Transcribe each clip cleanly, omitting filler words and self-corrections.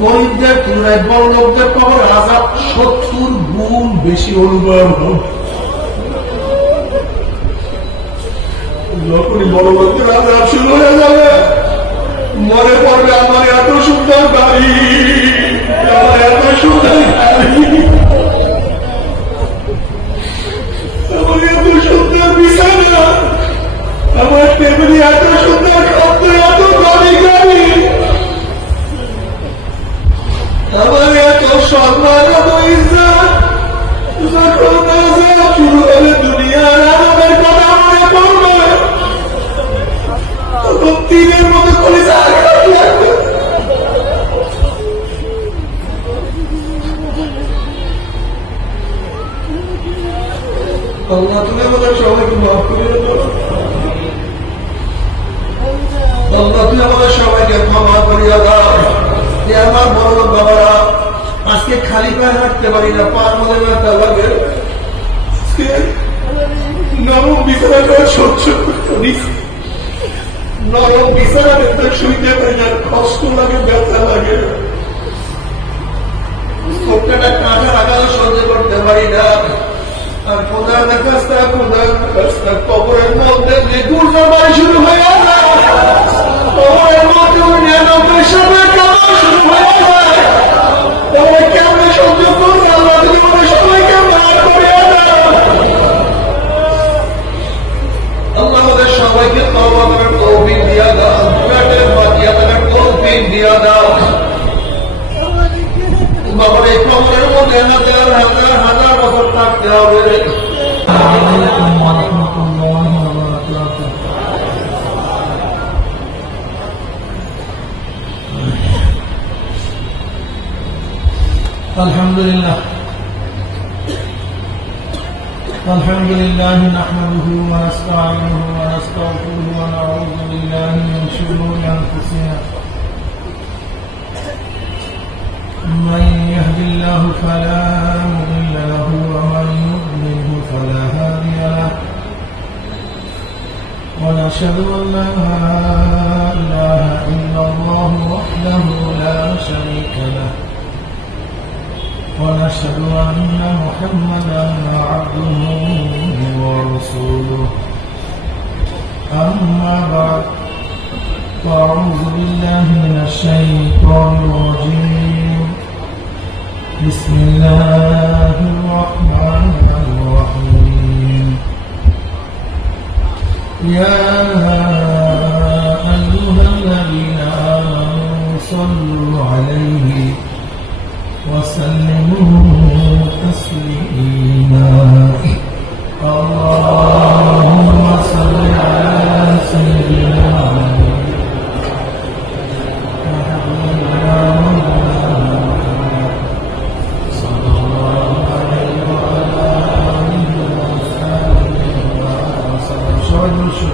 গরিবদের তুলনায় বড় লোকদের কবর আযাব 70 গুণ বেশি অনুভব হবে। যখনই বড় লোকদের আযাব শুরু হয়ে যাবে, মনে পড়বে আমার এত সুন্দর বাড়ি, আমার এত সুন্দর গাড়ি, আমার এত সুন্দর বিছানা, আমার টেবিলে এত সুন্দর খাদ্য, এত দামি গাড়ি, আমার এত সম্মান, এত ইজ্জত। যখন আযাব শুরু হবে, দুনিয়ার আযাবের কথা মনে পড়বে, তখন তীরের মতো করে লাগবে। আল্লাহ তুমি আমাদের সবাইকে মাফ করে দেবো। আল্লাহ তুমি আমাদের সবাইকে ক্ষমা করিয়া দাও। আমার বড় লোক বাবারা, আজকে খালি পায়ে হাঁটতে পারি না, পার মধ্যে ব্যথা লাগে। নরম বিছানাটা সহ্য করতে পারি, নরম বিছানাতে শুইতে পারি না, কষ্ট লাগে, ব্যথা লাগে। চোখটা কাঁচা আঘাত সহ্য করতে পারি না। আর খোদার কাছটা, খোদার কাছটা, কবরের মধ্যে যে গুরবাড়ি শুরু হয়ে যায়, কবরের মধ্যে 99 সালে কাজ শুরু হয়ে যায়, তবে কেমনে সহ্য করবে? আল্লাহ তুমি আমাদের সবাইকে মাফ করে দাও। আল্লাহ আমাদের সবাইকে তওবা করার তৌফিক দিয়া দাও, গুনাহের বাকিয়া থাকার তৌফিক দিয়া দাও। বাবার এই কবরের মধ্যে হাজার হাজার হাজার বছর থাকতে হবে। আলহামদুলিল্লাহ الحمد لله نحمده ونستعينه ونستغفره ونعوذ بالله من شرور أنفسنا من يهد الله فلا مضل له ومن يضلل فلا هادي له ونشهد أن لا إله إلا الله وحده لا شريك له ونشهد أن محمدا عبده ورسوله أما بعد فأعوذ بالله من الشيطان الرجيم بسم الله الرحمن الرحيم يا أيها الذين آمنوا صلوا عليه وسلموا تسليما اللهم صل على سيدنا صلى الله عليه وعلى آله وصحبه وسلم.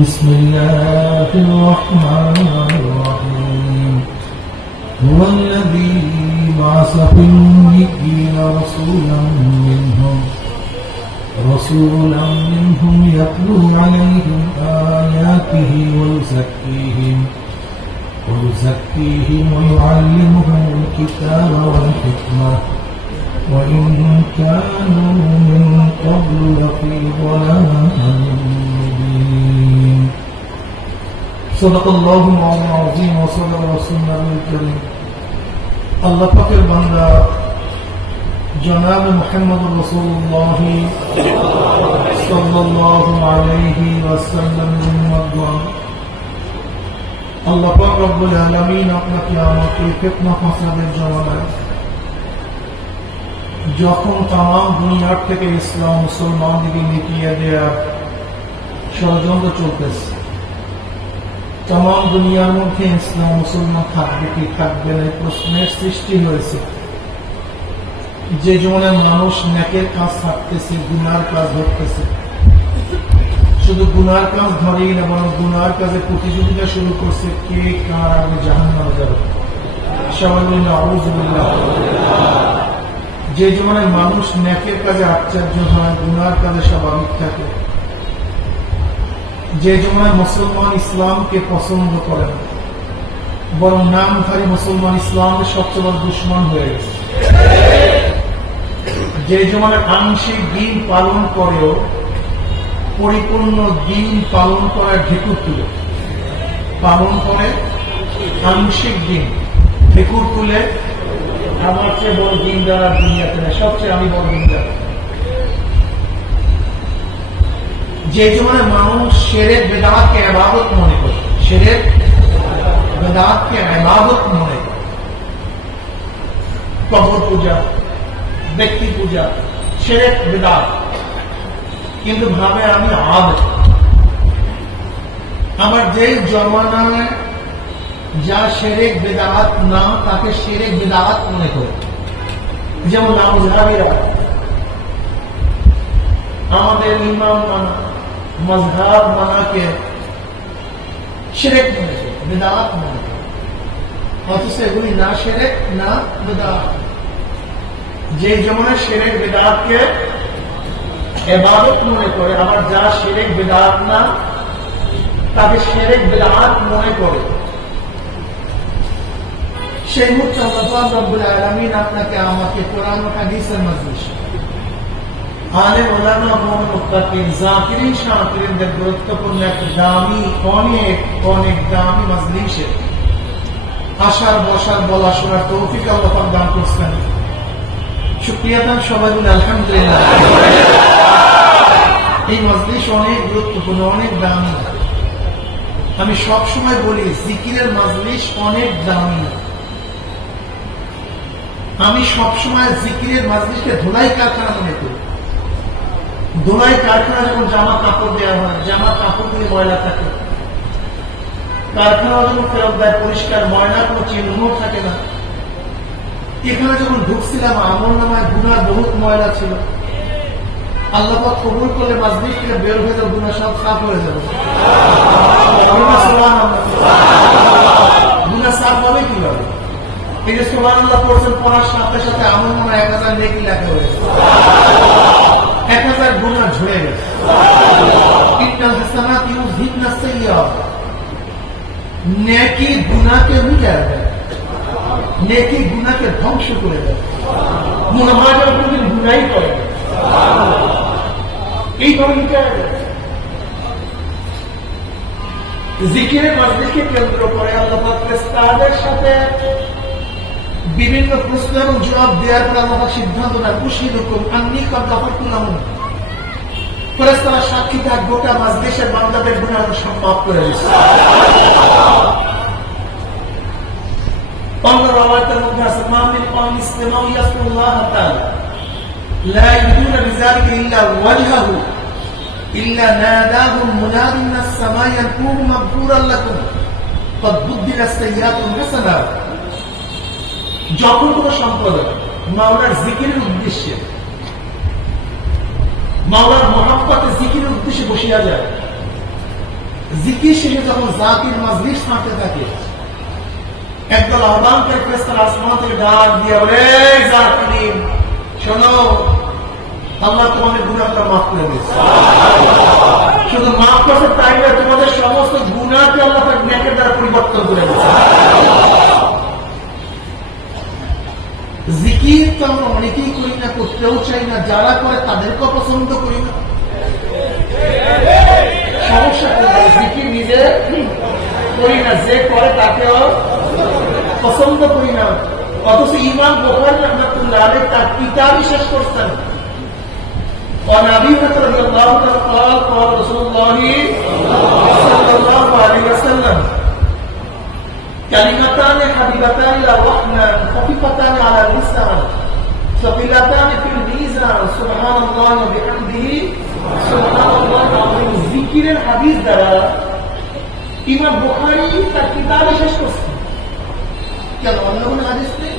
بسم الله الرحمن الرحيم هو الذي بعث في الأميين رسولا منهم يتلو عليهم آياته ويزكيهم ويعلمهم الكتاب والحكمة وإن كانوا من قبل لفي ضلال مبين. صدق الله العظيم وصدق رسوله الكريم. الله পাকের বান্দা জনাব মুহাম্মদ রাসূলুল্লাহ সাল্লাল্লাহু আলাইহি ওয়াসাল্লাম আল্লাহ পাক রব্বুল আলামিন আপনাকে আমাকে ফিতনা ফাসাদের জমানায় যখন তাম দুনিয়ার থেকে ইসলাম মুসলমানদেরকে মিটিয়ে দেয়া ষড়যন্ত্র চলতেছে। তাম দুনিয়ার মধ্যে ইসলাম মুসলমান থাকবে কি থাকবে না প্রশ্নের সৃষ্টি হয়েছে। যে জীবনে মানুষ নেকের কাজ ছাড়তেছে, গুনার কাজ ধরতেছে, শুধু গুনার কাজ ধরেই না বরং গুনার কাজে প্রতিযোগিতা শুরু করছে, কে কার আগে জাহান্নামে যাবে। সবাই বলি নাউযুবিল্লাহ। যে জীবনে মানুষ নেকের কাজে আশ্চর্য হয়, গুনার কাজে স্বাভাবিক থাকে, যে জীবনে মুসলমান ইসলামকে পছন্দ করে না বরং নামধারী মুসলমান ইসলামের সবচেয়ে বড় দুশ্মন হয়ে গেছে, যে জীবনে আংশিক দিন পালন করেও পরিপূর্ণ দিন পালন করার ঢেকুর তুলে পালন করে, আংশিক দিন ঢেকুর তুলে, আমার চেয়ে বড় দিনদার আর দুনিয়াতে না, সবচেয়ে আমি বড় দিনদার। যে জীবনে মানুষ শিরক বিদআতকে ইবাদত মনে করে, শিরক বিদআতকে ইবাদত মনে করে, কবর পূজা, ব্যক্তি পূজা, শিরক বিদআত, কিন্তু ভাবে আমি আবেদ। আমার যে জমানায় যা শিরক বিদআত না তাকে শিরক বিদআত মনে করে। যেমন নামধারীরা আমাদের ইমাম মানা, মজহাব মানাকে শিরক মনে করে, বিদআত মনে করে, অথচ এগুলি না শিরক না বিদআত। যে জমানায় শিরক বিদআতকে ইবাদত মনে করে, আবার যা শিরক বিদআত না তাকে শিরক বিদআত মনে করে, সেই মুহূর্তে আল্লাহ রাব্বুল আলামিন আপনাকে আমাকে কোরআন ও হাদিসের মজলিস, আলেম ওলামা মুমিন মুত্তাকিন যাকিরিন শাকিরিনদের গুরুত্বপূর্ণ এক দামি অনেক দামি মজলিসে আসার বসার বলা শোনার তৌফিক আল্লাহ পাক দান করছেন। শুকরিয়া দান সবাই বলে আলহামদুলিল্লাহ। এই মজলিস অনেক গুরুত্বপূর্ণ, অনেক দামি। আমি সবসময় বলি জিকিরের মজলিস অনেক দামি। আমি সবসময় জিকিরের মজলিসকে ধুলাই কারখানা মনে করি। ধুলাই কারখানা যখন জামা কাপড় দেওয়া হয়, জামা কাপড় দিয়ে ময়লা থাকে, কারখানা যখন ফেরত দেয় পরিষ্কার, ময়লা কোনো চিহ্ন থাকে না। এখানে যখন ঢুকছিলাম আমল নামায় গুনার বহুত ময়লা ছিল, আল্লাহ পাক কবুল করলে মজলিস থেকে বের হয়ে যাবে, গুনাহ সব সাফ হয়ে যাবে। গুনাহ সাফ হবে কিভাবে? এই যে সুবহানাল্লাহ পড়ছেন, পড়ার সাথে সাথে আমল নামায় 1000 নেকি লেখা হয়েছে, 1000 গুনাহ ঝরে গেছে। ইন্নাল হাসানাতি ইউযহিবনাস সাইয়্যাত, নেকি গুনাহকে মিটায় দেয়, নেকি গুনাহকে ধ্বংস করে দেয়। মনে হয় যেন কোনদিন গুনাহই করে না, এইভাবে মিটায় দেয়। জিকিরের মজলিসকে কেন্দ্র করে আল্লাহ পাক ফেরেশতাদের সাথে বিভিন্ন প্রশ্ন এবং জবাব দেওয়ার পর আল্লাহ সিদ্ধান্ত নেন, উশহিদুকুম আন্নী ক্বাদ গাফারতু লাহুম। ফেরেশতারা সাক্ষী থাক, গোটা মজলিসের বান্দাদের গুনাহ সব মাফ করে দিয়েছে। অন্য রাওয়ায়াতের মধ্যে আছে, মা মিন কওমিন ইসলামু ইয়াসকুরুল্লাহ তাআলা লা ইউরিদুনা বিযালিকা ইল্লা ওয়াজহাহু ইল্লা নাদাহুম মুনাদিন মিনাস সামাই ইয়াকুলু মাগফুরান লাকুম ক্বাদ বুদ্দিলাস সাইয়্যাতুন হাসানাত। যখন কোন সম্প্রদায় মাওলার জিকিরের উদ্দেশ্যে, মাওলার মহব্বতে জিকিরের উদ্দেশ্যে বসিয়া যায়, জিকির শেষে যখন জাকির মজলিস থাকতে থাকে, একদল আহ্বানকারী ফেরেশতারা আসমান থেকে ডাক দিয়ে বলে, জাকিরিন শোনো, আল্লাহ তোমাদের গুনাহটা মাফ করে দিয়েছে। শুধু মাফ করতে তাই না, তোমাদের সমস্ত গুনাহকে আল্লাহ পাক নেকের দ্বারা পরিবর্তন করে দিয়েছে। জিকির তো আমরা অনেকেই করি না, করতেও চাই না, যারা করে তাদেরকেও পছন্দ করি না। সমস্যা কোথায়? জিকির নিজে করি না, যে করে তাকেও পছন্দ করি না। অথচ ইমাম বুখারী রাহমাতুল্লাহ আলাইহি তার কিতাবই শেষ করছেন, وعن أبي هريرة رضي الله عنه قال قال رسول الله صلى الله عليه وسلم كلمتان حبيبتان إلى الرحمن خفيفتان على اللسان ثقيلتان في الميزان سبحان الله وبحمده سبحان الله العظيم. জিকিরের হাদিস দ্বারা ইমাম বুখারী তার কিতাবে শেষ করছেন। কেন? অন্য কোনো হাদিস নেই?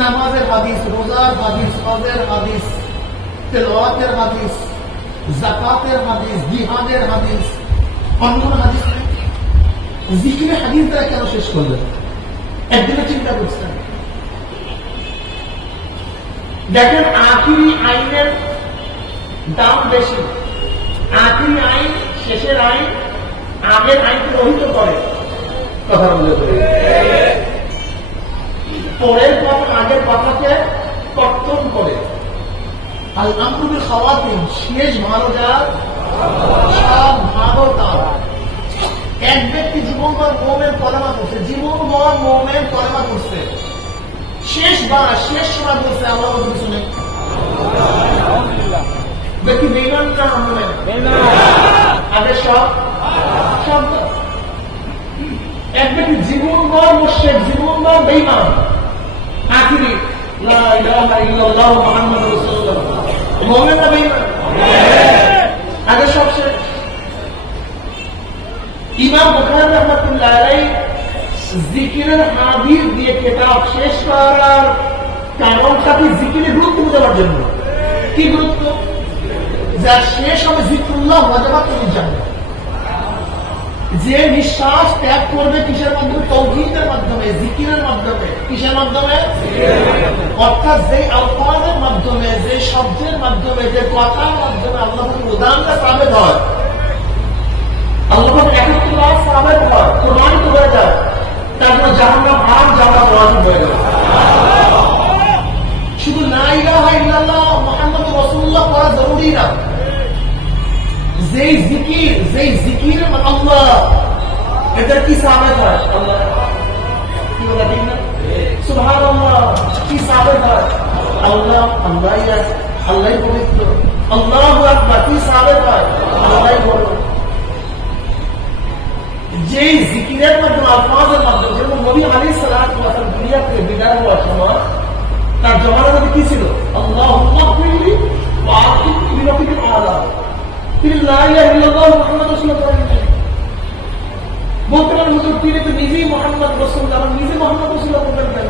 নামাজের হাদিস, রোজার হাদিস, হজের হাদিস, তেলাওয়াতের হাদিস, যাকাতের হাদিস, জিহাদের হাদিস, অন্য কোনো হাদিস নেই? জিকিরের হাদিস দ্বারা কেন শেষ করলেন? একদিনে চিন্তা করছেন। দেখেন, আখিরি আইনের দাম বেশি। আখিরি আইন, শেষের আইন, আগের আইনকে রহিত করে, কথা বলে পরের কথা আগের কথাকে কর্তন করে। আল আমরু বিল খাওয়াতিম, শেষ ভালো যার সব ভালো তার। এক ব্যক্তি জীবনভর মুমিন কলেমা করছে, জীবনভর মুমিন কলেমা করছে, শেষ সময় বলছে আল্লাহ কিছু নেই, ব্যক্তি বেঈমান না মুমিন? আগে সব এক ব্যক্তি জীবনভর মুশরিক, জীবনভর বেঈমান, আখিরি লা ইলাহা ইল্লাল্লাহ মুহাম্মাদুর রাসূলুল্লাহ, মুমিন না বেঈমান? আগে সব শেষ। ইমাম বুখারী রাহমাতুল্লাহ আলাইহি জিকিরের হাদিস দিয়ে কিতাব শেষ করার কারণটা কি? জিকিরের গুরুত্ব বোঝার জন্য। কি গুরুত্ব? যা শেষ হবে জিকরুল্লাহ ওয়াজাবাত তুমি জানো। যে নিঃশ্বাস ত্যাগ করবে কিসের মাধ্যমে? তাওহীদের মাধ্যমে, জিকিরের মাধ্যমে। কিসের মাধ্যমে? অর্থাৎ যে আলফাজের মাধ্যমে, যে শব্দের মাধ্যমে, যে কথার মাধ্যমে আল্লাহর উদাহরণটা সাবেত হয়, আল্লাহর একত্ববাদ সাবেত হয়, প্রমাণিত হয়ে যায়, তার জন্য জাহান্নাম আর জান্নাত ওয়াজিব হয়ে গেল। শুধু লা ইলাহা ইল্লাল্লাহ মুহাম্মাদুর রাসূলুল্লাহ পড়া জরুরি না। যেই জিকির আল্লাহ, এটা কি সাবেত হয়? আল্লাহ কি বলা ঠিক না? সুবহানাল্লাহ কি সাবেত হয়? আল্লাহ আল্লাহই পবিত্র। আল্লাহু আকবার কি সাবেত হয়? আল্লাহই বড়। যে জিকিরের মাধ্যমে, আলফাজের মাধ্যমে, যেমন নবী আলাইহিস সালাতু ওয়াস সালাম দুনিয়া থেকে বিদায় হওয়ার সময় তার জমানার মধ্যে কি ছিল? আল্লাহুম্মা ফিরলি ওয়া আতিনি বিরফিকিল আলা। তিনি লা ইলাহা ইল্লাল্লাহ মুহাম্মাদুর রাসূলুল্লাহ বলতে পারেন, হুজুর তিনি তো নিজেই মুহাম্মদ রাসূলুল্লাহ, নিজে মুহাম্মদ রাসূলুল্লাহ বলবেন কেন?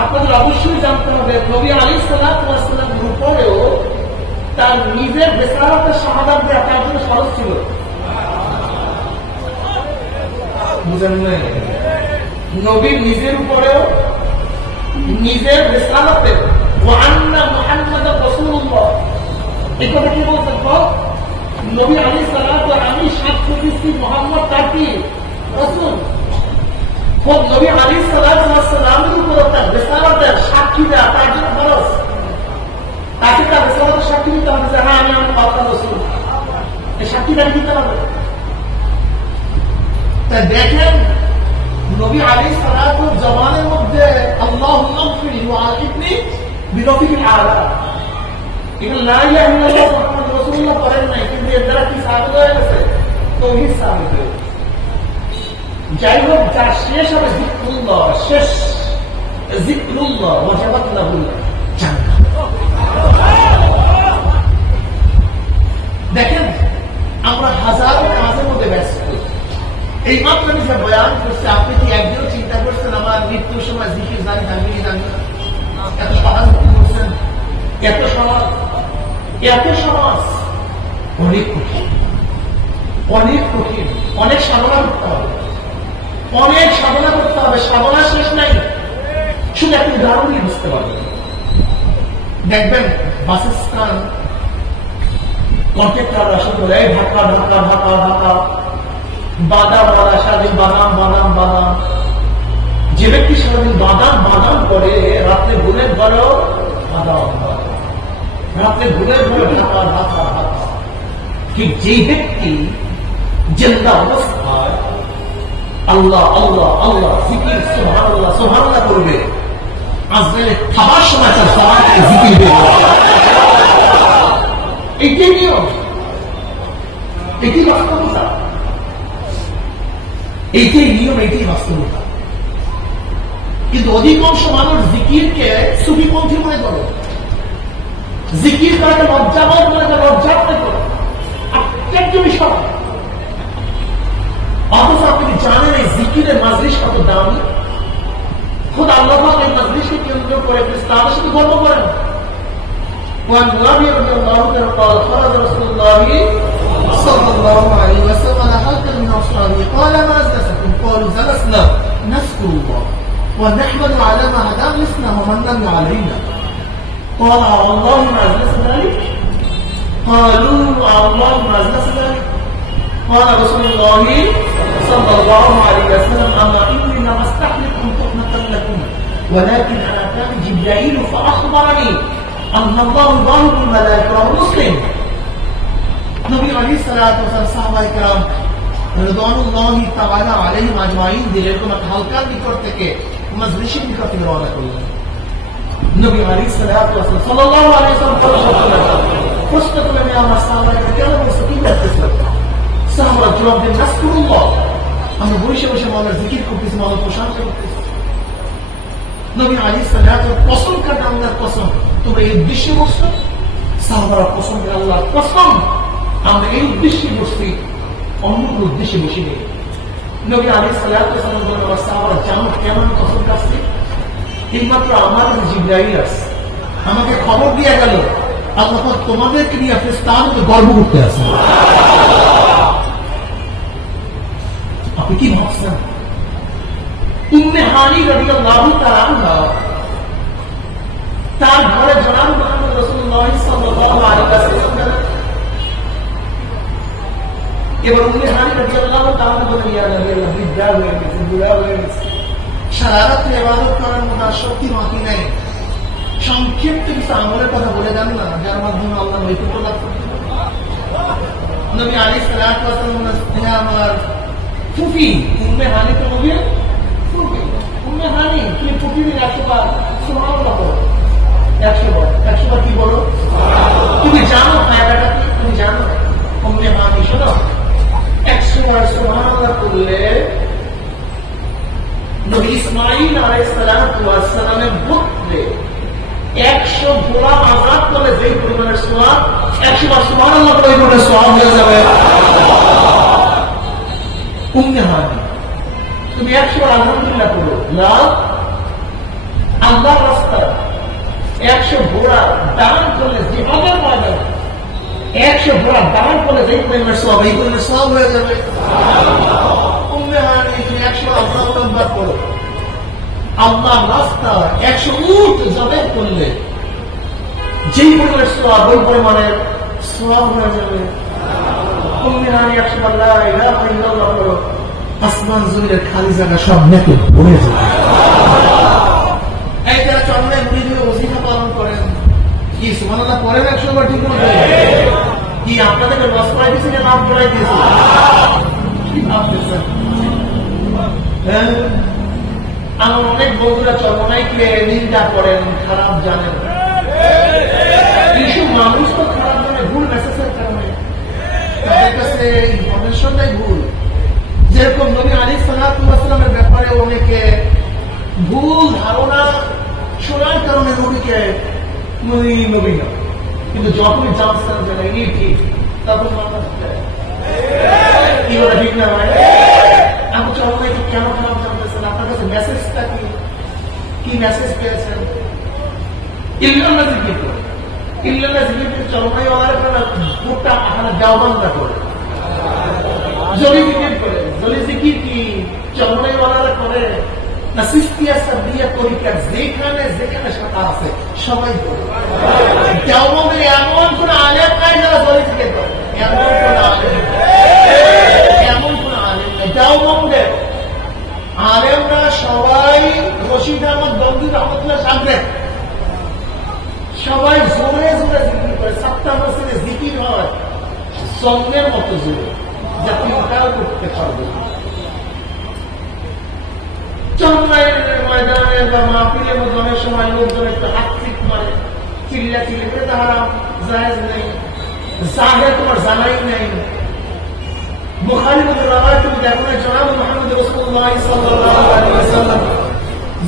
আপনাদের অবশ্যই জানতে হবে নবী আলাইহিস সালাতু ওয়াস সালামের উপরেও তার নিজের রিসালাতের শাহাদাত দেওয়া তার জন্য সহজ ছিল। বুঝেন না? নবীর নিজের উপরেও নিজের রিসালাতের ওয়া আন্না মুহাম্মাদার রাসূলুল্লাহ, এই কথা কি বলছেন? নবী আলাইহিস সালাতু আমি সাক্ষ্য দিচ্ছি মুহাম্মদ তার কি রাসূল। নবী আলাইহিস সালাতু ওয়াস সালামের উপর তার রিসালাতের সাক্ষী দেওয়া তার জন্য ফরজ। তাকে তার রিসালাতের সাক্ষী দিতে হবে যে হ্যাঁ আমি আল্লাহর রাসূল, এই সাক্ষীদারি দিতে হবে। তাই দেখেন নবী আলাইহিস সালাতু জমানের মধ্যে আল্লাহুম্মা ফিরলি ওয়া আতিনি বিরফিকিল আলা, এগুলো লা ইলাহা ইল্লাল্লাহ মুহাম্মাদুর রাসূলুল্লাহ করেন নাই, কিন্তু এর দ্বারা কি সাবিত হয়ে গেছে? তাওহীদ সাবিত হয়ে গেছে। যাই হোক, যা শেষ হবে জিকরুল্লাহ, শেষ জিকরুল্লাহ ওয়াজাবাত লাহুল জান্নাহ। দেখেন আমরা হাজারো কাজের মধ্যে ব্যস্ত। এই মাত্র আমি যে বয়ান করছি, আপনি কি একদিনও চিন্তা করছেন আমার মৃত্যুর সময় জিকির জানি জানি জানি এত সহজ করছেন? এত সমাজ অনেক কঠিন, অনেক কঠিন, অনেক সাধনা করতে হবে, অনেক সাধনা করতে হবে। সাধনা শেষ নাই। শুধু একটি উদাহরণ নিয়ে বুঝতে পারবেন। দেখবেন বাসের স্থান কন্ট্রাক্টর আসলে বলে ঢাকা ঢাকা ঢাকা ঢাকা, বাদাম বলা সারাদিন বাদাম বাদাম বাদাম। যে ব্যক্তি সারাদিন বাদাম বাদাম করে রাত্রে ঘুমের ঘরেও বাদাম, রাত্রে ঘুমের ঘরে ঢাকা ঢাকা ঢাকা। ঠিক যেই ব্যক্তি জিন্দা অবস্থায় আল্লাহ আল্লাহ আল্লাহ জিকির সুবহানাল্লাহ সুবহানাল্লাহ করবে, আজরাইল খাবার সময় তার জবান থেকে জিকির বের হবে। এটাই নিয়ম, এটি বাস্তবতা, এইটাই নিয়ম, এইটাই বাস্তবতা। কিন্তু অধিকাংশ মানুষ জিকিরকে সুফিপন্থী মনে করে, জিকির করাকে লজ্জাবোধ মনে করে, লজ্জা মনে করে। বিষয়। অথচ আপনি জানেন এই জিকিরের মাজলিস কত দামি। খুদ আল্লাহ এই মাজলিসকে কেন্দ্র করে তাদের সাথে গর্ব করেন। وعن معاوية رضي الله عنه قال خرج رسول الله صلى الله عليه وسلم على حلقة من أصحابه قال ما أجلسكم؟ قالوا جلسنا نذكر الله ونحمد على ما هدانا لسنا ومن علينا. قال والله ما أجلس ذلك؟ قالوا والله ما أجلس ذلك. قال رسول الله صلى الله عليه وسلم أما إني لم أستحلفكم تهمة لكم ولكن أتاني جبرائيل فأخبرني أن الله ظاهر الملائكة ومسلم. নবী আলাইহিস সালাতু ওয়াস সালাম সাহাবায়ে কেরাম রাদিয়াল্লাহু তাআলা আলাইহিম আজমাইন এরকম একটা হালকা নিকট থেকে মাজলিসের নিকট থেকে রওনা করলেন। নবী আলাইহিস সালাতু ওয়াস সালাম সাল্লাল্লাহু আলাইহি ওয়াসাল্লাম প্রশ্ন করলেন, আমার সাহাবায়ে কেন বলছো কি করতেছো? সাহাবারা জবাব দেন, নাসকুরুল্লাহ, আমরা বসে বসে আল্লাহর জিকির করতেছি, আল্লাহর প্রশংসা করতেছি। নবী আলাইহিস সালাতু ওয়াস কসম কাটে আল্লাহর কসম, তোমরা এই উদ্দেশ্যে বসছো? সাহাবারা কসম করে আল্লাহর কসম, আমরা এই উদ্দেশ্যে বসছি, অন্য উদ্দেশ্যে বসি নেই। নবী আলাইহিস সালাতু ওয়াস সালাম বলেন, আমার সাহাবারা জানো কেমন কসম কাটছে? এইমাত্র আমার জিবরাইল আসছে, আমাকে খবর দিয়ে গেল আল্লাহ তোমাদেরকে নিয়ে ফেরেশতাকে গর্ব করতে আছে। আপনি কি ভাবছেন? উম্মে হানি রাদিয়াল্লাহু তাআলা আনহা তার ঘরে জনাব মুহাম্মদ রাসূলুল্লাহ সাল্লাল্লাহু আলাইহি ওয়াসাল্লাম এবার উম্মে হানি রাদিয়াল্লাহু তাআলা বলেন, ইয়া নবী আল্লাহ, বিদ্যা হয়ে গেছে, বুড়া হয়ে গেছে, সারা রাত ইবাদত করার মতো শক্তি বাকি নেই, সংক্ষিপ্ত কিছু আমলের কথা বলে দেন না, যার মাধ্যমে আল্লাহ নৈপুণ্য লাভ করতে পারে। নবী আলাইহিস সালাতু ওয়াস সালাম বলেন, আমার ফুফি উম্মে হানি তো নবীর ফুফি, উম্মে হানি তুমি প্রতিদিন 100 বার সুবহানাল্লাহ বলো, 100 বার কি বলো? তুমি জানো ফায়দাটা কি? তুমি জানো? উম্মে হানি শোনো, 100 বার সুবহানাল্লাহ বললে নবী ইসমাঈল আলাইহিস সালাতু ওয়াস সালামের পুত্রে 100 গোলাম আযাদ করলে যে পরিমাণের সওয়াব, 100 বার সুবহানাল্লাহ বলে পরিমাণের সওয়াব হয়ে যাবে। উম্মে হানি তুমি 100 বার আলহামদুলিল্লাহ বলো, না আল্লাহর রাস্তায় 100 ঘোড়া দান করলে জিহাদের ময়দানে 100 ঘোড়া দান করলে যে পরিমাণের সওয়াব, এই পরিমাণের সওয়াব হয়ে যাবে। উম্মে হানি তুমি 100 আল্লাহু করো, আল্লাহর রাস্তায় 100 উট জবাই করলে যেই পরিমাণের সওয়াব, ওই পরিমাণের সওয়াব হয়ে যাবে। উম্মে হানি 100 বার লা ইলাহা ইল্লাল্লাহ করো, আসমান জমিনের খালি জায়গা সব নেকে ভরে যাবে। এই যারা চন্দ্রের মুড়ি ওজিফা পালন করেন, কি সুবহানাল্লাহ পড়েন 100 বার? ঠিক মতো কি আপনাদেরকে লস করাই দিয়েছে না লাভ করাই দিয়েছে? কি ভাবতেছেন? আমার অনেক বন্ধুরা চরমনাইকে নিন্দা করেন, খারাপ জানেন, কিছু মানুষ তো খারাপ জানে ভুল মেসেজের কারণে, তাদের কাছে ইনফরমেশনটাই ভুল। যেরকম নবী আলাইহিস সালাতু ওয়াস সালামের ব্যাপারে অনেকে ভুল ধারণা শোনার কারণে নবীকে নবী না, কিন্তু যখনই জানতেন যে ইনি ঠিক, তখন কি ওরা ঠিক না হয়। আমি চরমনাইকে কেন খারাপ জানতেছেন? আপনার কাছে মেসেজটা কি মেসেজ পেয়েছেন? ইল্লাল্লাহ জিকির করে, ইল্লাল্লাহ জিকির চরমাই ওয়ার গোটা আহানা দেওবন্দা করে, জলি জিকির করে, জলি জিকির কি চরমাই ওয়ালারা করে না সিস্তিয়া সাদিয়া তরিকা যেখানে যেখানে শাখা আছে সবাই করে। দেওবন্দে এমন কোন আলেম নাই যারা জলি জিকির করে, এমন কোন আলেম নাই। দেওবন্দে আলেমরা সবাই রশিদ আহমদ বন্ধু রহমতুল্লাহ সামনে সবাই জোরে জোরে জিকির করে, 7 বছরে জিকির হয় জন্মের মতো জোরে, যা তুমি ওটাও করতে পারবে। চন্দ্রায়ের ময়দানে বা মাহফিলের মধ্যে অনেক সময় লোকজন একটু হাত চিক মারে, চিল্লা চিল্লি করে, তাহারা জায়েজ নেই, জাহের তোমার জানাই নেই। বুখারী মধ্যে রাওয়ায়াত তুমি দেখো না, জনাব মুহাম্মদ রাসূলুল্লাহ সাল্লাল্লাহু আলাইহি ওয়াসাল্লাম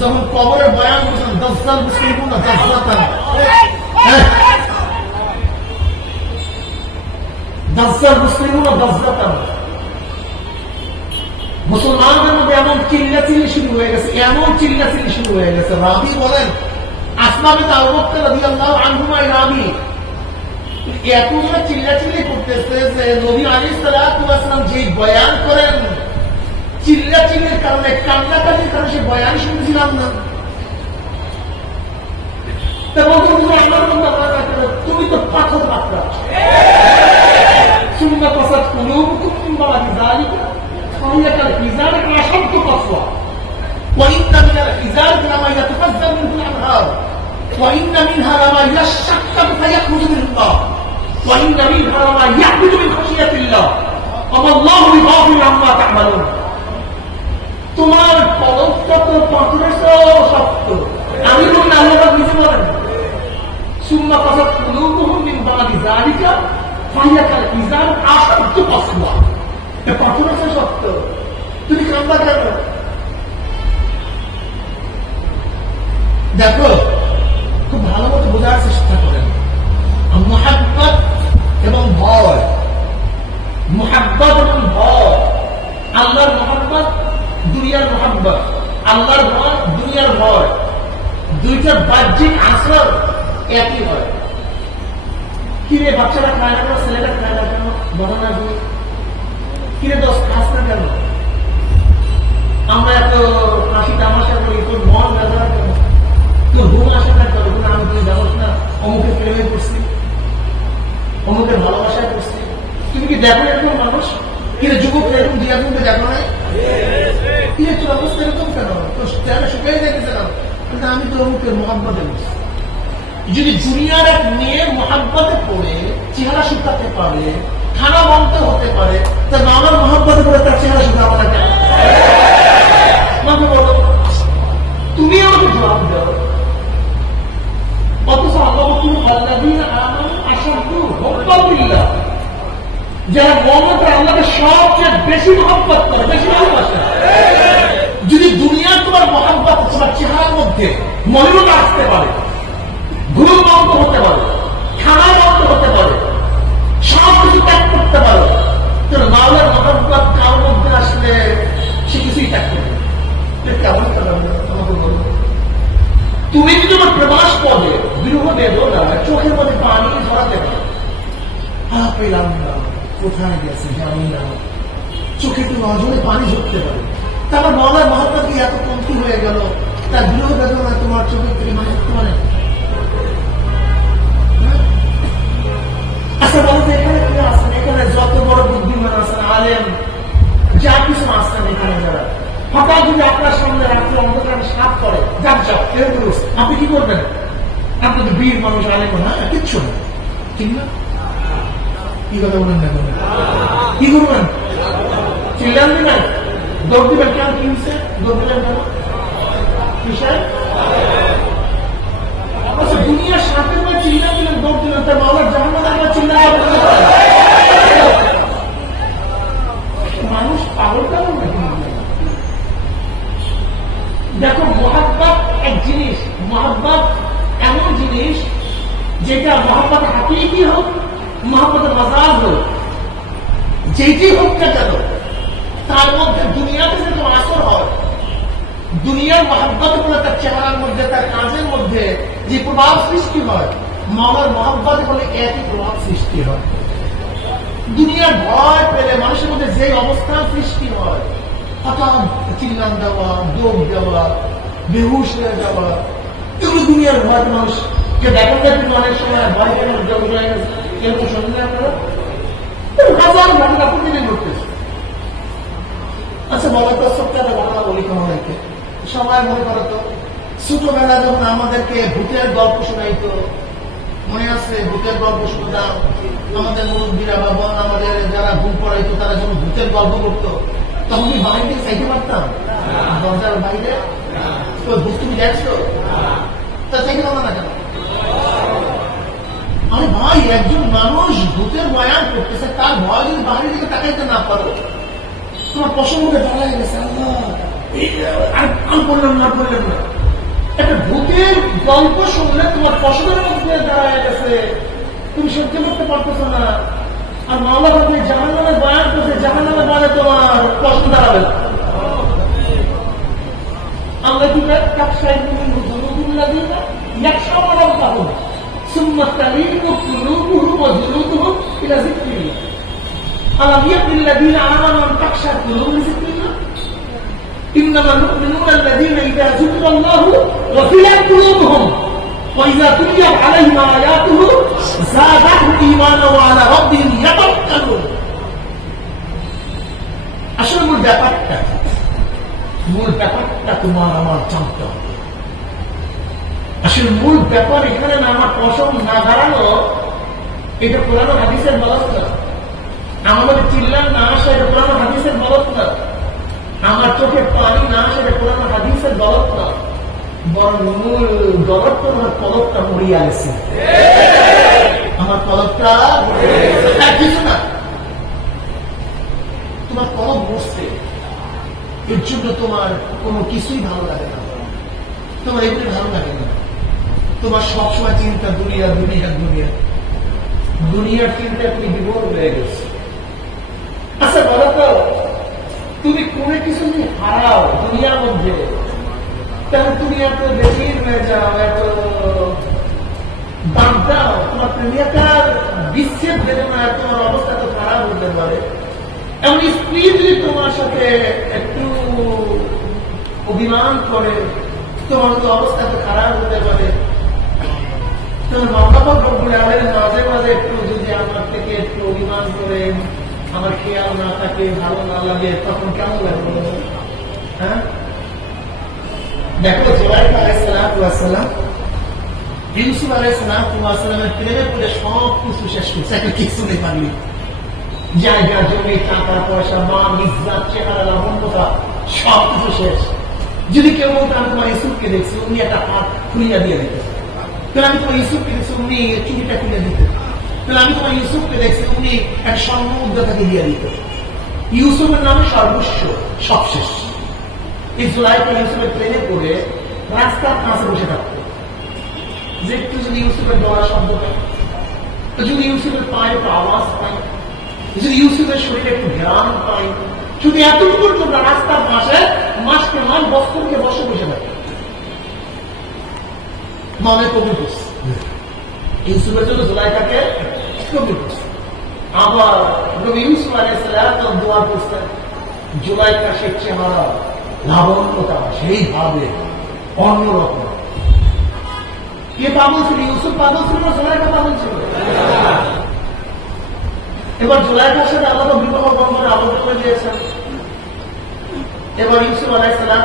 যখন কবরের বয়ান করছেন, দাজ্জাল মুসলিমুন দাজ্জাতান, দাজ্জাল মুসলিমুন দাজ্জাতান, মুসলমানদের মধ্যে এমন চিল্লাচিল্লি শুরু হয়ে গেছে, এমন চিল্লাচিল্লি শুরু হয়ে গেছে। রাবি বলেন আসমা বিনতে আবু বকর রাদিয়াল্লাহু আনহুমা রাবি এতগুলো চিল্লাচিল্লি করতেছে যে নবী আলাইহিস সালাতু ওয়াস সালাম যে বয়ান করেন, চিল্লাচিল্লির কারণে, কান্নাকাটির কারণে সে বয়ান শুনছিলাম না। তুমি তো পাথর মাত্রা সুন্নাত প্রসাদ কুলুবকুম মিন বাদি যালিকা ফাহিয়াকাল হিজার আশাদ্দ কাসওয়া ওয়া ইন্না মিনাল হিজার লামা ইয়াতাফাজ্জারু মিনহুল আনহার ওয়া ইন্না মিনহা লামা ইয়াশাক্কাকু ফায়াখরুজু মিনহুল মা ওয়া ইন্না মিনহা লামা ইয়াহবিতু মিন খাশিয়াতিল্লাহ ওয়া আল্লাহু বিগাফিরিন আম্মা তা'মালুন। তোমার কলমটা তো পাথরের শক্ত। আমি বলি আল্লাহ নিজে বলেন সুম্মা কাসাত কুলুবুহুম মিন বাদি যালিকা ফাহিয়াকাল হিজার আশাদ্দ কাসওয়া। পাথর আছে শক্ত, তুমি কান্দা কেন? দেখো, খুব ভালো মতো বোঝার চেষ্টা করেন। মুহাব্বত এবং ভয়, মুহাব্বত এবং ভয়, আল্লাহর মুহাব্বত, দুনিয়ার মুহাব্বত, আল্লাহর ভয়, দুনিয়ার ভয়, দুইটার বাহ্যিক আসর একই হয়। কিরে বাচ্চারা খায় না কেন, ছেলেটা খায় না কেন, বড় না কিরে দোষ খাস না কেন? আমরা এত হাসি তামাশা করি, তোর মন ব্যথা কেন, তোর ঘুম আসে না কেন? আমি তুই জানোস না অমুকের প্রেমে করছি, অমুকের ভালোবাসায় করছি। তুমি কি দেখো এরকম মানুষ? কিরে যুবক এরকম দিয়া তুমি দেখো নাই? কিরে তোর অবস্থা এরকম কেন? তোর চেহারা শুকিয়ে যেতেছে কেন? কিন্তু আমি তো অমুকের মহাব্বতে বলছি। যদি দুনিয়ার এক মেয়ে মহাব্বতে পড়ে চেহারা শুকাতে পারে, খানা বন্ধ হতে পারে, তা আমার মহাব্বতে পড়ে তার চেহারা শুকাবো না কেন? বলো, তুমি আমাকে জবাব দাও। অথচ আল্লাহ যারা মহম্মদ আল্লাহকে সবচেয়ে বেশি মহব্বত করে, বেশি ভালোবাসে। যদি দুনিয়ার তোমার মহব্বত তোমার চেহারার মধ্যে মলিনতা আসতে পারে, ঘুম বন্ধ হতে পারে, খানা বন্ধ হতে পারে, সব কিছু ত্যাগ করতে পারে, তোর মাওলার মহব্বত কারোর মধ্যে আসলে সে কিছুই ত্যাগ করবে। কেমন আমাকে বলো, তুমি যদি তোমার প্রবাস পদে বিরহ বেদনা চোখের মধ্যে পানি ধরাতে পারো, পেলাম না, কোথায় গেছে জানি না, চোখে তো নজরে পানি ঝরতে পারে, তারপর মাওলার মহব্বত কি এত কমতি হয়ে গেল, তার বিরহ বেদনা তোমার চোখের থেকে মানে মানে। আচ্ছা বলো তো, এখানে কে আসেন? এখানে যত বড় বুদ্ধিমান আছেন, আলেম, যা কিছু আসছেন এখানে যারা, হঠাৎ যদি আপনার সামনে রাখলে অন্ধকার সাপ করে, যান যাও এরকম, আপনি কি করবেন? আপনি তো বীর মানুষ, আলেম, হ্যাঁ কিচ্ছু না, ঠিক না? কি কথা বলেন না? কি করবেন? চিল্লান দিবেন, দৌড় দিবেন? কেন? কি হচ্ছে? দৌড় দিবেন কেন? বিষয় আচ্ছা, দুনিয়ার সাপের মধ্যে চিল্লান দিলেন, দৌড় দিলেন, তার মাওলার জাহান্নামে আমরা চিল্লান। মানুষ পাগল কেন? দেখো, মহাব্বত এক জিনিস, মহাব্বত এমন জিনিস যেটা মহাব্বত হাকিকি হোক, মহাব্বতের মাজাজ হোক, যেটি হোক না কেন, তার মধ্যে দুনিয়াতে যে আসর হয়, দুনিয়ার মহাব্বত বলে তার চেহারার মধ্যে, তার কাজের মধ্যে যে প্রভাব সৃষ্টি হয়, মাওলার মহাব্বত বলে একই প্রভাব সৃষ্টি হয়। দুনিয়ার ভয় পেলে মানুষের মধ্যে যে অবস্থান সৃষ্টি হয়, হঠাৎ চিল্লান দেওয়া, দৌড় দেওয়া, বেহুশ হয়ে যাওয়া, এগুলো দুনিয়ার ভয়। মানুষকে দেখেন না কিন্তু অনেক সময় ভয় পেয়ে জগৎ হয়ে গেছে, এরকম শুনলেন আপনারা? হাজার ঘটনা প্রতিদিন ঘটতেছে। আচ্ছা বলো তো, সত্যি ঘটনা বলি তোমাদেরকে। সবাই মনে করো তো, ছোটবেলা যখন আমাদেরকে ভূতের গল্প শোনাইতো, মনে আছে? ভূতের গল্প শুনতাম, আমাদের মুরব্বীরা বা বোন আমাদের যারা ঘুম পড়াইতো, তারা যখন ভূতের গল্প করতো, তখন কি বাইরে চাইতে পারতাম? দরজার বাইরে ভূত তুমি দেখছো, তা চাইতে পারবো না কেন? আমি ভাই, একজন মানুষ ভূতের বয়ান করতেছে, তার ভয় যদি বাইরের দিকে তাকাইতে না পারো, তোমার প্রসঙ্গে দাঁড়ায় গেছে, আর বললাম না, বললাম না। একটা ভূতের গল্প শুনলে তোমার প্রসঙ্গের মধ্যে দাঁড়ায় গেছে, তুমি সহ্য করতে পারতেছ না, আর মাওলা বলতে জাহান্নামে বয়ান করছে, জাহান্নামে বলে তোমার প্রশ্ন দাঁড়াবে না। আমরা কি কাকসাই দুরুদুল্লাযিনা ইয়াখশাউনা রাব্বাহুম সুম্মা তালিনু কুলুবুহুম ওয়া জুলুদুহুম ইলা যিকরিল্লাহ আলাম ইয়াকুল্লাযিনা আমানু আন তাখশা কুলুবুহুম লিযিকরিল্লাহ ইন্নামাল মুমিনুনা আল্লাযিনা ইযা যুকিরাল্লাহু ওয়াজিলাত কুলুবুহুম ওয়া ইযা তুলিয়াত আলাইহিম আয়াতুহু যাদাতহুম ঈমানান ওয়া আলা রাব্বিহিম ইয়াতাওয়াক্কালুন। আসলে মূল ব্যাপারটা তোমার আমার জানতে হবে। আসলে মূল ব্যাপার এখানে না আমার পছন্দ না দাঁড়ানো, এটা পুরানো হাদিসের বলত না। আমাদের চিল্লান না আসা, এটা পুরানো হাদিসের বলত না। আমার চোখে পানি না আসা, এটা পুরানো হাদিসের বলত না। বরং মূল গলত তোমার পদকটা মরিয়া গেছে। আমার পদকটা কিছু না, তোমার পদক বসছে, এর জন্য তোমার কোনো কিছুই ভালো লাগে না, তোমার এগুলি ভালো লাগে না। তোমার সবসময় চিন্তা দুনিয়া দুনিয়া দুনিয়া, দুনিয়ার চিন্তা তুমি বিভোর হয়ে গেছে। আচ্ছা বলো তো, তুমি কোনো কিছু যদি হারাও দুনিয়ার মধ্যে, তাহলে তুমি এত বেশি হয়ে যাও, এত বাদ দাও, তোমার প্রেমিকার বিচ্ছেদ দেবে না, তোমার অবস্থা তো খারাপ হতে পারে। এমন স্ত্রী যদি তোমার সাথে একটু অভিমান করে, তোমার তো অবস্থা তো খারাপ হতে পারে। তোমার বাবা বলে মাঝে মাঝে একটু যদি আমার থেকে একটু অভিমান করে, আমার খেয়াল না থাকে, ভালো না লাগে, তখন কেমন লাগবে? হ্যাঁ, দেখো জুলাইখা আলাইহিস সালাম ইউসুফ আলাইহিস সালামের প্রেমে পড়ে সব কিছু শেষ করছে, একটা কিছু নেই পারলি। জায়গা জমি টাকা পয়সা মান ইজ্জত চেহারা লাবণ্যতা সব কিছু শেষ। যদি কেউ বলতো আমি তোমার ইউসুফকে দেখছি, উনি একটা হাত খুলিয়া দিয়ে দিত। তাহলে আমি তোমার ইউসুফকে দেখছি, উনি চুরিটা খুলে দিত। তাহলে আমি তোমার ইউসুফকে দেখছি, উনি একটা স্বর্ণ মুদ্রাটাকে দিয়ে দিত। ইউসুফের নামে সর্বস্ব সব শেষ। এই জুলাইখা ইউসুফের প্রেমে পড়ে রাস্তার কাছে বসে থাকতো, যে একটু যদি ইউসুফের দৌড়া শব্দ পায়, যদি ইউসুফের পায়ে একটু আওয়াজ পায়, যদি ইউসুফের শরীরে একটু জ্ঞান পাই, শুধু এতটুকুর জন্য রাস্তার পাশে মাসকে মাস বছরকে বসে বসে থাকে। মনে কবুল করছে ইউসুফের জন্য জুলাইখাকে কবুল করছে। আবার নবী ইউসুফ আলাইহিস সালাম দোয়া করতেন, জুলাইখা সে চেহারা লাবণ্যতা সেইভাবে অন্যরকম। কে পাগল ছিল? ইউসুফ পাগল ছিল না জুলাইখা পাগল ছিল? এবার জুলাইখার সাথে আল্লাহ বিবাহ বন্ধনে আবদ্ধ করে দিয়েছেন। এবার ইউসুফ আলাইহিস সালাম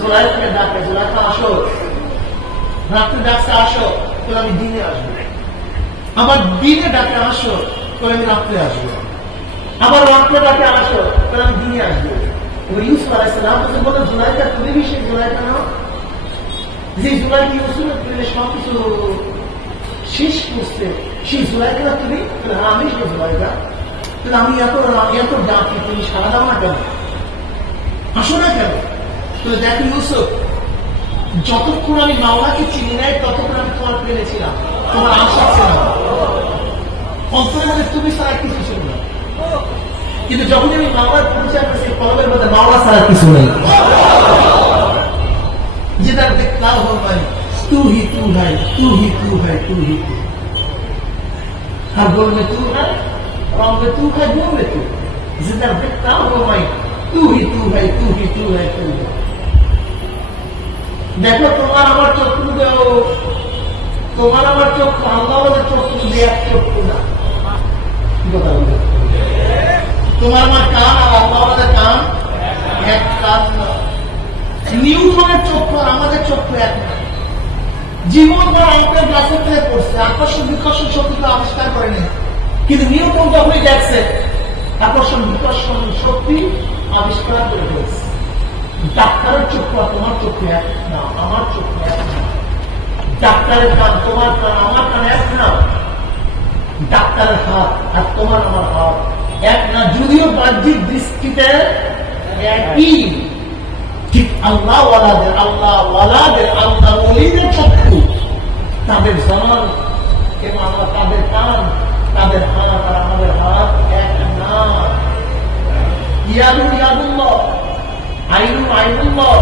জুলাইখাকে ডাকে, জুলাইখা আসো, রাত্রে ডাকছে আসো, তাহলে আমি দিনে আসবো। আবার দিনে ডাকে আসো, তাহলে আমি রাত্রে আসবো। আবার রাত্রে ডাকে আসো, তাহলে আমি দিনে আসবো। এবার ইউসুফ আলাইহিস সালাম বললেন, জুলাইখা তুমি কি সেই জুলাইখা নাও যে জুলাইখা ইউসুফের প্রেমে সবকিছু শেষ করছে? সেই জুলাইখা তুমি? আমি সেই জুলাইখা। তাহলে আমি এত ডাকি, তুমি সারা দাও না কেন, আসো না কেন? তাহলে দেখো ইউসুফ, যতক্ষণ আমি মাওলাকে চিনি নাই ততক্ষণ আমি তোমার প্রেমে ছিলাম, তোমার আশা ছিল, অন্তরের মধ্যে তুমি ছাড়া কিছু ছিল না। কিন্তু যখন আমি মাওলার পরিচয় করছি, কলমের মধ্যে মাওলা ছাড়া কিছু নেই। যেটা দেখলাম ভাই, তু হি তু ভাই, তু হি তু ভাই, তু হি তু। আর বলবে তু ভাই, রঙে তু ভাই, বলবে তু। যেটা দেখলাম ভাই, তু হি তু ভাই, তু হি তু ভাই, তু ভাই। দেখো তোমার আমার চক্ষু দেও, তোমার আমার চক্ষু আল্লাহ আমাদের চক্ষু দিয়ে এক চক্ষু না। কথা বলবে, তোমার আমার কান আর আল্লাহ আমাদের কান এক কান না। নিউটনের চক্ষু আর আমাদের চক্ষু এক না। জীবন তার অঙ্কের ক্লাসের থেকে পড়ছে, আকর্ষণ বিকর্ষণ শক্তি তো আবিষ্কার করেনি, কিন্তু নিউটন যখনই দেখছে আকর্ষণ বিকর্ষণ শক্তি আবিষ্কার করে ফেলছে। ডাক্তারের চক্ষু আর তোমার চক্ষু এক না, আমার চক্ষু এক না। ডাক্তারের কান, তোমার কান, আমার কান এক না। ডাক্তারের হাত আর তোমার আমার হাত এক না, যদিও বাহ্যিক দৃষ্টিতে একই। ঠিক আল্লাহ ওয়ালাদের, আল্লাহ ওয়ালাদের, আল্লাহ ওলিদের চক্ষু, তাদের জবান এবং তাদের কান, তাদের হাত আর আমাদের হাত আইনুল্লাহ,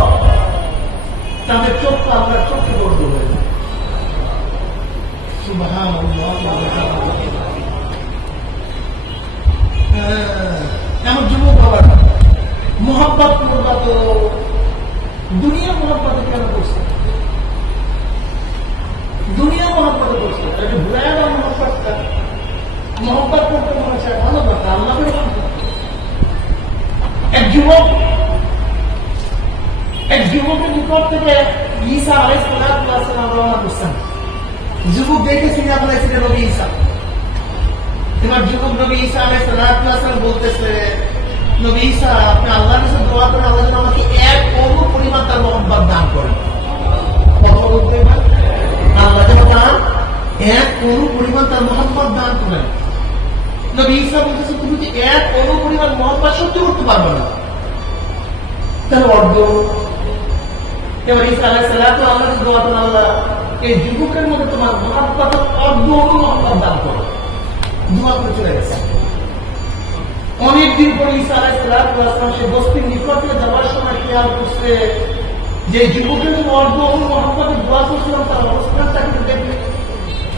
তাদের চোখ আল্লাহর চোখে বন্ধ হয়ে যায়। এমন যুবক বাবা মোহাম্মত তো দুনিয়া মোহাম্মতে কেন করছে? দুনিয়া মোহাম্মতে করছে ভুলায় না মোহাম্মতটা। মোহাম্মত করতে মনে চায় ভালো কথা, আল্লাহ করে এক যুবকের নিকট থেকে ঈসা আলাইহিস সালাম রওনা করছেন। যুবক দেখেছেন আপনার নবী ঈসা। এবার যুবক নবী ঈসা আলাইহিস সালাম বলতেছে, নবী ঈসা আপনি আল্লাহর কাছে দোয়া করেন, আল্লাহ যেন আমাকে এক অণু পরিমাণ তার মোহাম্মত দান করেন। আল্লাহ যেন তার এক অণু পরিমাণ তার মোহাম্মত দান করেন। নবী ঈসা বলতেছে তুমি কি এক অণু পরিমাণ মোহাম্মত সহ্য করতে পারবে না, তাহলে অর্ধ। এবার ঈসা আলাইহিস সালাম আল্লাহকে দোয়া করেন, আল্লাহ এই যুবকের মধ্যে তোমার মোহাম্মত অর্ধ অণু মোহাম্মত দান করো। দোয়া করে চলে গেছে। অনেকদিন পরে ঈসা আলাইহিস সালাম সে বস্তির নিকটে যাওয়ার সময় খেয়াল করছে যে যুবকের জন্য অর্ধ অণু মোহাম্মতের দোয়া করছিলাম তার অবস্থান তাকে দেখে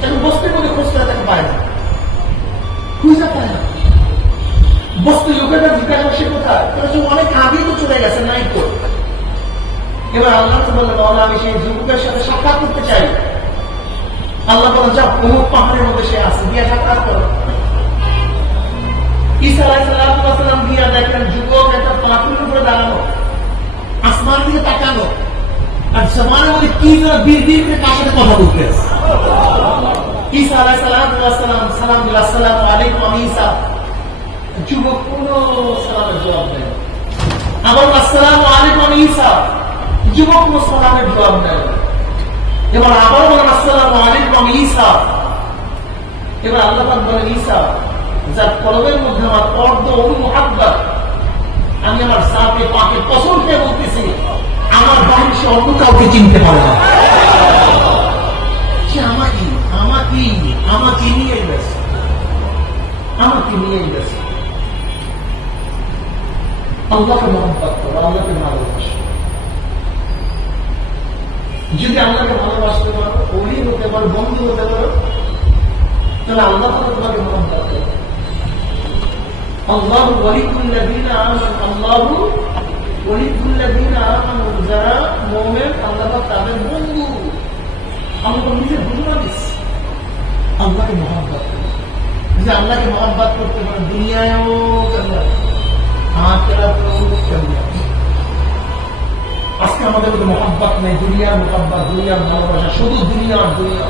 তাকে বস্তির মধ্যে খুঁজতে তাকে পায় না, খুঁজে পায় না। বস্তি লোকেরা জিজ্ঞাসা সে কোথায়, অনেক আগেই তো চলে গেছে, নাই তো। এবার আল্লাহ তো বললেন আমি সেই যুবকের সাথে সাক্ষাৎ করতে চাই। আল্লাহ বলেন যা অমুক পাহাড়ের মধ্যে সে আছে, গিয়ে সাক্ষাৎ করো। ঈসা আলাইহিস সালাম গিয়া দেখেন যুবক একটা পাথরের উপরে দাঁড়ানো, আসমান দিকে তাকানো, আর জমানের মধ্যে কি বীর বীর করে তার সাথে কথা বলতে। ঈসা আলাইহিস সালাম দিল, আসসালামু আলাইকুম আমি ঈসা। যুবক কোন সালামের জবাব দেয়, আবার আসসালামু আলাইকুম আমি ঈসা। যুবক কোন সালামের জবাব দেয়। এবার আবার বলেন আসসালামু আলাইকুম আমি ঈসা। এবার আল্লাহ পাক বলেন ঈসা যার কলবের মধ্যে আমার অর্ধ অণু মুহাব্বত, আমি আমার সাথে পাকে কসম খেয়ে বলতেছি আমার বাহির সে অন্য কাউকে চিনতে পারে না। সে আমাকে নিয়ে গেছে, আমাকে নিয়ে গেছে। আল্লাহকে মহব্বত করো, আল্লাহকে ভালোবাসো। যদি আল্লাহকে ভালোবাসতে পারো, ওলি হতে পারো, বন্ধু হতে পারো, তাহলে আল্লাহ তোমাকে মহব্বত করো। আল্লাহু ওয়ালিউল্লাযীনা আমানু, আল্লাহু ওয়ালিউল্লাযীনা আমানু, যারা মুমিন আল্লাহ তাদের বন্ধু। আমরা তো নিজের বন্ধু না দিস, আল্লাহকে মহব্বত করো। যে আল্লাহকে মহব্বত করতে পারে দুনিয়ায়ও কামিয়াব, আখিরাতেও কামিয়াব। আজকে আমাদের মধ্যে মহব্বত নেই, দুনিয়ার মহব্বত, দুনিয়ার ভালোবাসা, শুধু দুনিয়ার দুনিয়া।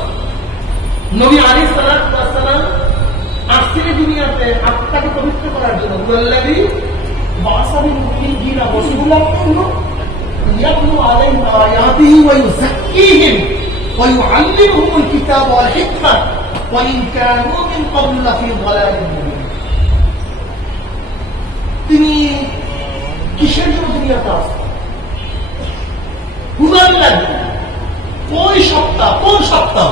নবী আলাইহিস সালাম আসছিলেন দুনিয়াতে আত্মাকে পবিত্র করার জন্য। ওয়াল্লাযী বা'আসা বিল মুমিনিনা রাসূলান ইয়াতলু আলাইহিম আয়াতিহি ওয়া ইউযাক্কিহিম ওয়া ইউআল্লিমুহুমুল কিতাবা ওয়াল হিকমা ওয়া ইন কানূ মিন ক্বাবলু লাফী যালালিন মুবিন। তিনি কিসের জন্য দুনিয়াতে আসেন? হুদার লাগবে। কোন সপ্তাহ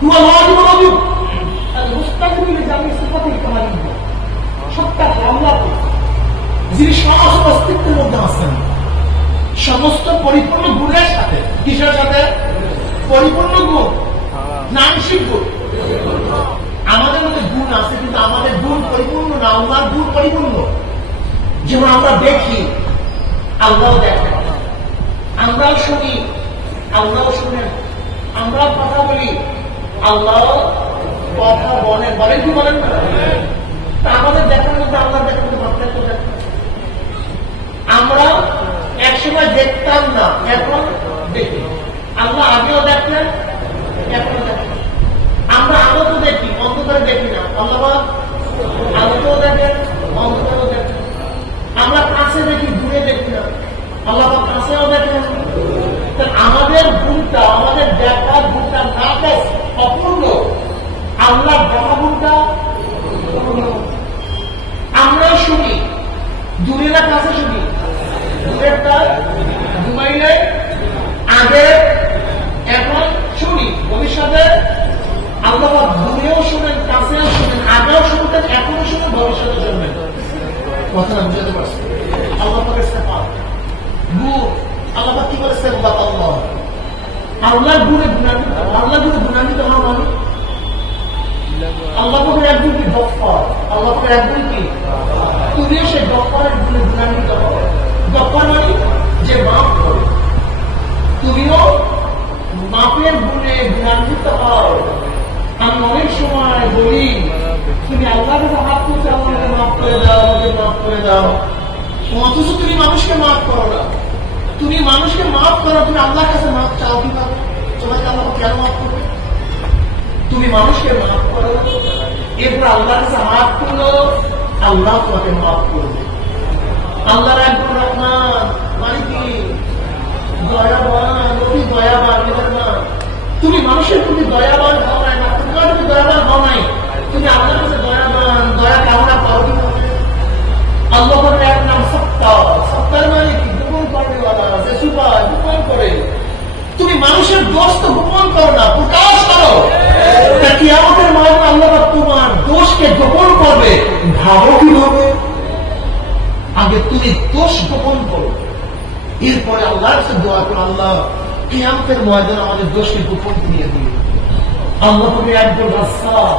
হুয়া ওয়াজিব ওয়াজিব যিনি সমস্ত অস্তিত্বের মধ্যে আছেন, সমস্ত পরিপূর্ণ গুণের সাথে। কিসের সাথে? পরিপূর্ণ গুণ, নাংশিক গুণ। আমাদের মধ্যে গুণ আছে, কিন্তু আমাদের গুণ পরিপূর্ণ না, আল্লাহর গুণ পরিপূর্ণ। যেমন আমরা দেখি, আল্লাহ দেখেন, আমরাও শুনি, আল্লাহ শুনেন, আমরা কথা বলি, আল্লাহ কথা বলেন। বলেন কি বলেন না? আমাদের দেখার মধ্যে আল্লাহ দেখার মধ্যে পার্থক্য দেখেন। আমরা একসময় দেখতাম না, এখন দেখি। আল্লাহ আগেও দেখলেন, এখনো দেখেন। আমরা আলোতে দেখি, অন্ধকারে দেখি না। আল্লাহ আলোতেও দেখেন, অন্ধকারেও দেখেন। আমরা কাছে দেখি, দূরে দেখি না। আল্লাহ কাছেও দেখেন। আমাদের গুণটা, আমাদের দেখার গুণটা না অপূর্ণ, আল্লাহ দেখা গুণটা আমরা শুনি, দূরেরা কাছে শুনি। দূরেরটা ঘুমাইলে আগে, এখন শুনি, ভবিষ্যতে আল্লাহ দূরেও শুনেন, কাছেও শুনেন, আগেও শুনতেন, এখনো শুনেন, ভবিষ্যতে শুনবেন। কথা বুঝতে পারছি? আল্লাহ গুণ আল্লাহ কি বলেছেন আল্লাহর গুণে গুণান্বিত, আল্লাহ গুণে গুণান্বিত হওয়া মানে আল্লাহ পাকের একজন কি গফফার, আল্লাহ পাকের একজন কি তুমিও সেই গফফারের গুণে গুণান্বিত হবে। গফফার মানে যে মাফ করে, তুমিও মাফের গুণে গুণান্বিত হও। আমি অনেক সময় বলি তুমি আল্লাহর কাছে হাত তুলতে আমাকে মাফ করে দাও, আমাকে মাফ করে দাও, অথচ তুমি মানুষকে মাফ করো না। তুমি মানুষকে মাফ করো, তুমি আল্লাহর কাছে মাফ চাও কিভাবে? তোমাকে আল্লাহ কেন মাফ করবে? তুমি মানুষকে মাফ করো, এরপর আল্লাহর কাছে হাত তুলো, আল্লাহ তোমাকে মাফ করবে। আল্লাহর একজন রহমান মানে কি দয়াবান, অতি দয়াবান, মেহেরবান। তুমি মানুষের প্রতি দয়াবান হও নাই, তোমার প্রতি দয়াবান হও নাই, তুমি আল্লাহর কাছে দয়াবান, দয়া কামনা করো কিভাবে? আল্লাহ এক নাম সত্তার, সত্তার মানে কি গোপন করেওয়ালা, যে সুপার গোপন করে। তুমি মানুষের দোষ তো গোপন করো না, প্রকাশ করো। কিয়ামতের ময়দানে আল্লাহ তোমার দোষকে গোপন করবে, ভাবো কিভাবে? আগে তুমি দোষ গোপন করো, এরপরে আল্লাহর কাছে দোয়া করো, আল্লাহ কিয়ামতের ময়দানে আমাদের দোষকে গোপন করিয়ে দিবে। আল্লাহ তুমি একজন রাজ্জাক,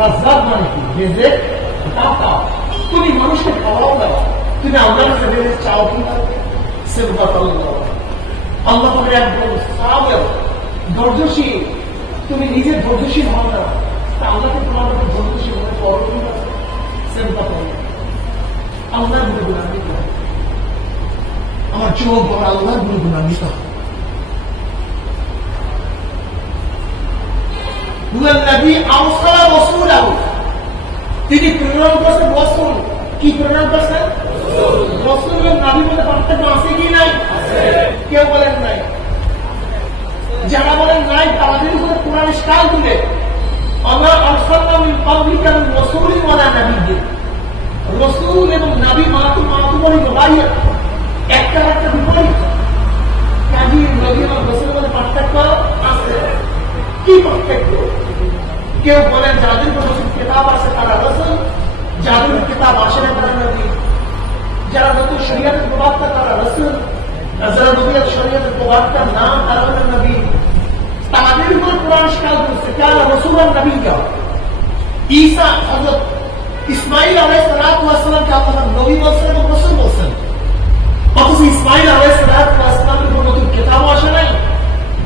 রাজ্জাক মানে কি রিজিক দাতা। তুমি মানুষকে খাওয়াও দাও, তুমি আল্লাহর কাছে রিজিক চাও কিভাবে? সুবহানাল্লাহ। আল্লাহ তুমি একজন সাবির, ধৈর্যশীল, তুমি নিজে ধৈর্যশীল হও না, আল্লাহকে তোমার কাছে ধৈর্যশীল হয়ে পড়ো কিভাবে? সুবহানাল্লাহ। আল্লাহর গুণে গুণান্বিত হয়, আমার চোখ বড় আল্লাহর গুণে গুণান্বিত হয়। তিনি প্রেরণ করছেন রসুল। কি প্রেরণ করছেন? রসুল এবং নবী মধ্যে পার্থক্য আছে কি নাই? কেউ বলেন নাই। যারা বলেন নাই তাদের উপরে কোরআন স্টাইল দিলে আল্লাহ আরসালনা মিন ক্বাবলিকা মিন রাসূলিন ওয়া লা নাবিয়্যিন। রসুল এবং নবী মাতুবরী মুবাইয়্যাত, একটা একটা বিপরীত। কাজী নবী এবং রসুলের মধ্যে পার্থক্য আছে। কি পার্থক্য? কেউ বলেন যাদের রসুল কিতাব আছে তারা রসুল, যাদের কিতাব আসে না তারা নবী। যারা নতুন শরীয়তের প্রবক্তা তারা রসুল, যারা নবীর শরীয়তের প্রবক্তা না তারা হলেন নবী। তাদের উপর কোরআন স্টাইল করছে কারা রসুল আর নবী। ঈসা হযরত ইসমাইল আলাইহিস সালাতু ওয়াস সালামকে আল্লাহ নবী বলছেন এবং রাসূল বলছেন, অথচ ইসমাইল আলাইহিস সালাতু ওয়াস সালামের উপর নতুন কিতাবও আসে নাই,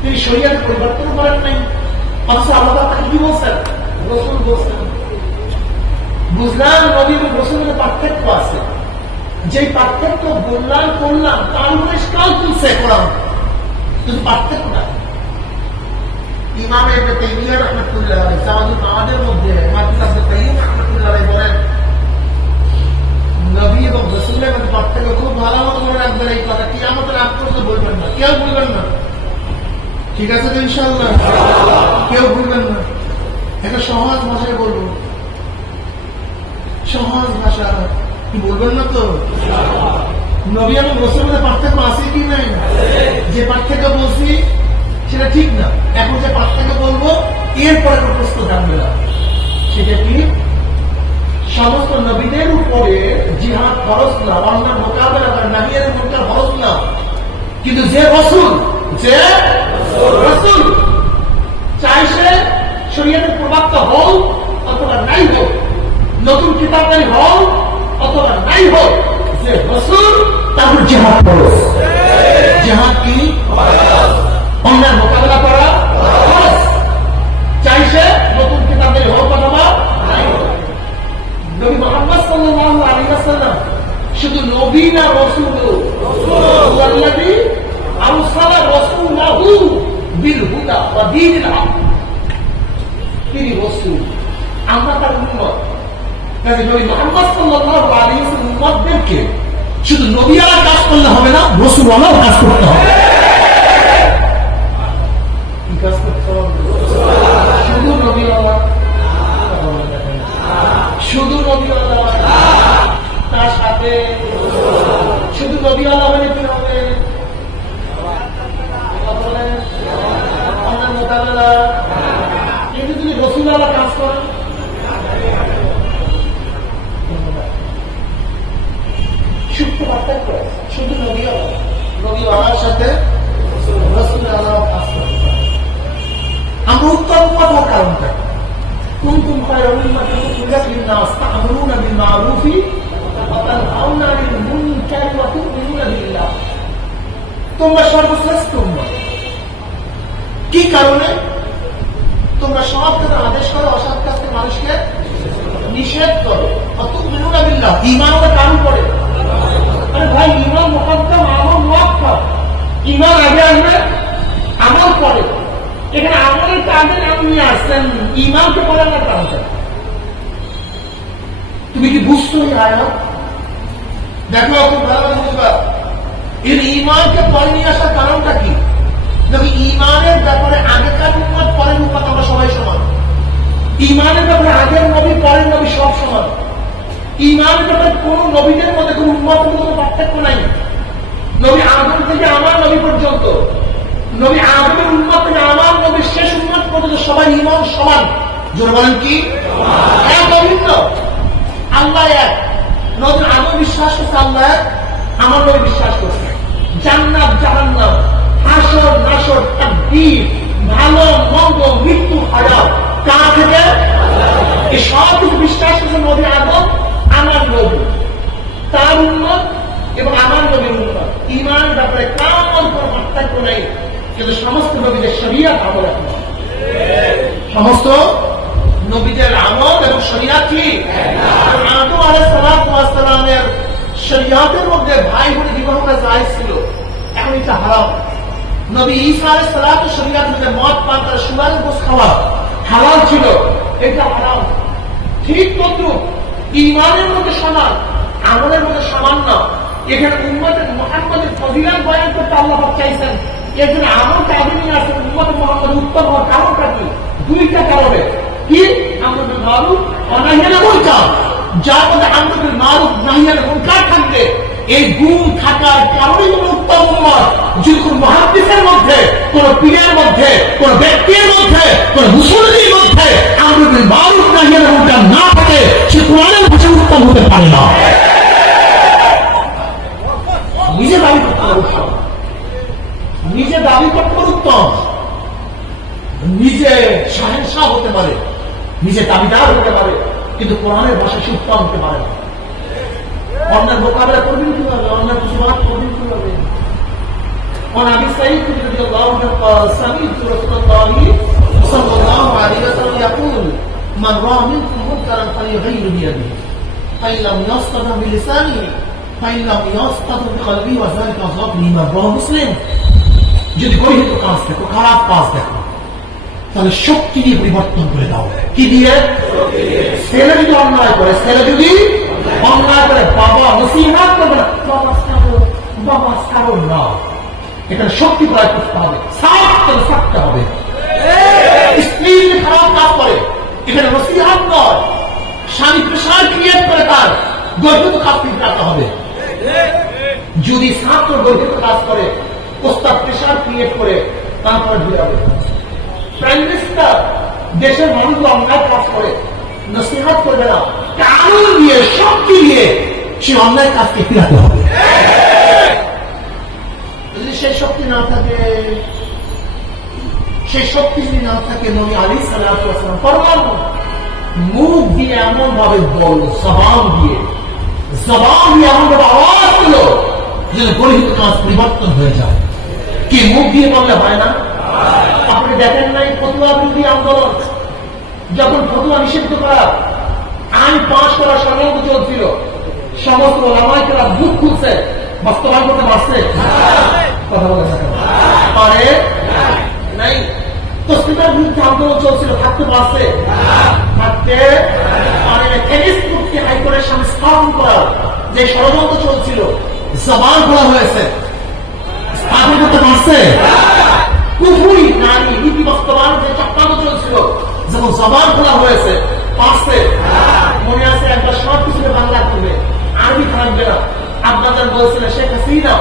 তিনি শরীয়তের পরিবর্তন করেন নাই, অথচ আল্লাহ তাকে কি বলছেন? রাসূল বলছেন। বুঝলাম নবী এবং রাসূলের পার্থক্য আছে। যে পার্থক্য বললাম করলাম তার উপরে স্টাইল তুলছে কোরআন, কিন্তু পার্থক্য না। ইমাম ইবনে তাইমিয়া রাহমাতুল্লাহ আলাইহি জামাতুল মাআদের মধ্যে মাদ্রাসা ইবনে কাইয়িম রাহমাতুল্লাহ আলাইহি বলেন, নবী এবং রাসূলের মধ্যে পার্থক্য খুব ভালো মতো মনে রাখবেন। এই কথা কিয়ামতের আগ পর্যন্ত বলবেন না, কেউ বলবেন না। ঠিক আছে তো ইনশাআল্লাহ? কেউ বলবেন না। একটা সহজ ভাষায় বলবো, সহজ ভাষা কি বলবেন না তো? নবী এবং রাসূলের মধ্যে পার্থক্য আছে কি নাই? যে পার্থক্য বলছি সেটা ঠিক না। এখন যে পার্থক্য বলবো এরপরে প্রশ্ন জানবে না, সেটা কি? সমস্ত নবীদের উপরে জিহাদ ফরজ না, অন্যান্য মোকাবেলা করা নাহিয়ার মুনকার ফরজ না, কিন্তু যে রাসূল, যে রাসূল চাই সে শরীয়তের প্রবক্তা হও অথবা নাই হোক, নতুন কিতাবকারী হও অথবা নাই হোক, যে রাসূল তার জিহাদ ফরজ। জিহাদ কি? অন্যান্য মোকাবেলা করা ফরজ, চাই সে নতুন কিতাবকারী হোক অথবা নাই হোক। নবী মুহাম্মদ সাল্লাল্লাহু আলাইহি ওয়াসাল্লাম শুধু নবী না, রাসূল। আল্লাযী আরসালা রাসূলাহু বিল হুদা ওয়া দীনিল হক। তিনি রাসূল, আমরা তার উম্মত। কাজে নবী মুহাম্মদ সাল্লাল্লাহু আলাইহি ওয়াসাল্লাম উম্মতদেরকে শুধু নবীরা কাজ করলে হবে না, রাসূলওয়ালাও কাজ করতে হবে। কি কাজ করতে হবে? শুধু নবীওয়ালা, শুধু নবীওয়ালা, তার সাথে শুধু নবীওয়ালা হলে কি হবে? আমার মোকাবেলা। কিন্তু যদি রাসূলওয়ালা কাজ করেন, সূক্ষ্ম পার্থক্য, শুধু নবীওয়ালা নবী আমার সাথে রাসূলের আলাপ আসতে আমরা উত্তম পথ কারণটা কুনতুম খায়রা উম্মাতিন উখরিজাত লিন-নাস তা'মুরুনা বিল মা'রুফি ওয়া তানহাউনা আনিল মুনকারি ওয়া তু'মিনুনা বিল্লাহ। তোমরা সর্বশ্রেষ্ঠ উম্মত। কি কারণে? তোমরা সৎ কাজের আদেশ করো, অসৎ কাজ থেকে মানুষকে নিষেধ করো। ওয়া তু'মিনুনা বিল্লাহ, ঈমানের কারণ পড়ে। আরে ভাই, ঈমান মুকদ্দম, আমল মুআক্কার। ঈমান আগে আসবে, আমল পরে। এখানে আমলের কাজে নাম নিয়ে আসছেন, ঈমানকে পড়ে না কারণটা। তুমি কি বুঝছো এই আয়াত? দেখো খুব ভালো বুঝবা এর ঈমানকে পরে নিয়ে আসার কারণটা কি। দেখো, ঈমানের ব্যাপারে আগেকার উম্মত পরের উম্মত আমরা সবাই সমান। ঈমানের ব্যাপারে আগের নবী পরের নবী সব সমান। ঈমানের ব্যাপারে কোন নবীদের মধ্যে কোন উম্মতের মধ্যে পার্থক্য নাই। নবী আদম থেকে আমার নবী পর্যন্ত, নবী আদমের উম্মত থেকে আমার নবীর শেষ উম্মত পর্যন্ত সবাই ঈমান সমান। জোরে বলেন কি? এক, অভিন্ন। আল্লাহ এক। নবী আদম বিশ্বাস করছে আল্লাহ এক, আমার নবী বিশ্বাস করছে। জান্নাত জাহান্নাম, হাসর নাসর, তাকদীর, ভালো মন্দ, মৃত্যু হায়াত কার থেকে? এই সব কিছু বিশ্বাস করছে নবী আদম, আমার নবী, তার উম্মত এবং আমার নবীর উম্মত। ঈমানের ব্যাপারে কারণ কোনো পার্থক্য নেই, কিন্তু সমস্ত নবীদের শরীয়ত আমল এক। সমস্ত নবীদের আমল এবং শরীয়ত কি? আদম আলাইহিস সালামের শরীয়তের মধ্যে ভাই বোনের বিবাহটা জায়েজ ছিল, এখন এটা হারাম। নবী ঈসা আলাইহিস সালামের শরীয়তের মধ্যে মদ পান করা, সুরার গোশত খাওয়া হালাল ছিল, এটা হারাম। ঠিক তদ্রুপ ঈমানের মধ্যে সমান, আমলের মধ্যে সমান না। এখানে উম্মতে মুহাম্মদের ফজিলত বয়ান করতে আল্লাহ পাক চাইছেন, এর জন্য আমলটা আগে নিয়ে আসেন। উম্মতে মুহাম্মদ উত্তম হওয়ার কারণটা কি? দুইটা কারণে। কি? আমরুল বিল মারুফ ওয়া নাহয়ি আনিল মুনকার। যার মধ্যে আমরুল বিল মারুফ নাহয়ি আনিল মুনকার থাকবে, এই গুণ থাকার কারণেই কোনো উত্তম উম্মত। যদি কোন মুহাদ্দিসের মধ্যে, কোন পীরের মধ্যে, কোন ব্যক্তির মধ্যে, কোন মুসলিমের মধ্যে আমরুল বিল মারুফ নাহয়ি আনিল মুনকার না থাকে, সে কোরআনের ভাষায় উত্তম হতে পারে না। নিজে দাবি করতে পারে উত্তম, নিজে দাবি করতে পারে উত্তম, নিজে শাহেনশাহ হতে পারে, নিজে দাবিদার হতে পারে, কিন্তু কোরআনের ভাষায় সে উত্তম হতে পারে না। অন্যের মোকাবেলা করবেন কিভাবে? অন্যের প্রতিবাদ করবেন কিভাবে? আবি সাঈদ রাদিয়াল্লাহু আনহু قال سمعت رسول الله صلى الله عليه وسلم يقول من رأى منكم منكرا فليغيره بيده فإن لم يستطع بلسانه فإن لم يستطع بقلبه وذلك أضعف الإيمان رواه مسلم। যদি গরিহিত কাজ দেখো, খারাপ কাজ দেখো, তাহলে শক্তি দিয়ে পরিবর্তন করে দাও। কি দিয়ে? ছেলে যদি অন্যায় করে, ছেলে যদি অন্যায় করে, বাবা নসিহত করবে না, বাবা ছাড়ো না, এখানে শক্তি প্রয়োগ করতে হবে, থাকতে হবে। স্ত্রী যদি খারাপ কাজ করে, এখানে নসিহত নয়, স্বামী প্রেশার ক্রিয়েট করে তার গর্বিত কাজ থেকে রাখতে হবে। যদি ছাত্র গর্বিত কাজ করে, ওস্তাদ প্রেশার ক্রিয়েট করে, তারপরে ঘুরাবে। প্রাইম মিনিস্টার দেশের মানুষ অন্যায় কাজ করে, নসিহত করবে না, কারণ দিয়ে, শক্তি দিয়ে সে অন্যায় কাজকে ফিরাতে হবে। যদি সেই শক্তি না থাকে, সেই শক্তি যদি না থাকে, নবী আলাইহিস সালাতু ওয়াস সালাম ফরমান, মুখ দিয়ে এমন ভাবে বল, জবান দিয়ে এমন ভাবে আওয়াজ দিল যেন গরিহিত কাজ পরিবর্তন হয়ে যায়। কি মুখ দিয়ে বললে হয় না? আপনি দেখেন নাই ফতোয়া বিরোধী আন্দোলন, যখন ফতোয়া নিষিদ্ধ করা আইন পাশ করা ষড়যন্ত্র চলছিল, সমস্ত ওলামায়ে কেরাম মুখ খুলছে, বাস্তবায়ন করতে পারছে? কথা বলে পারে নাই। তসলিমার বিরুদ্ধে আন্দোলন চলছিল, থাকতে পারছে? থাকতে পারে না। ফেসবুককে হাইকোর্টের সামনে স্থাপন করার যে ষড়যন্ত্র চলছিল, জবান খোলা হয়েছে, স্থাপন করতে পারছে? কুফরি নারী নীতি বাস্তবায়ন যে চক্রান্ত চলছিল, যখন জবান খোলা হয়েছে, পারছে? মনে আছে একবার সব কিছু বাংলা করবে, আরবি থাকবে না। আপনাদের বলছিলেন শেখ হাসিনা,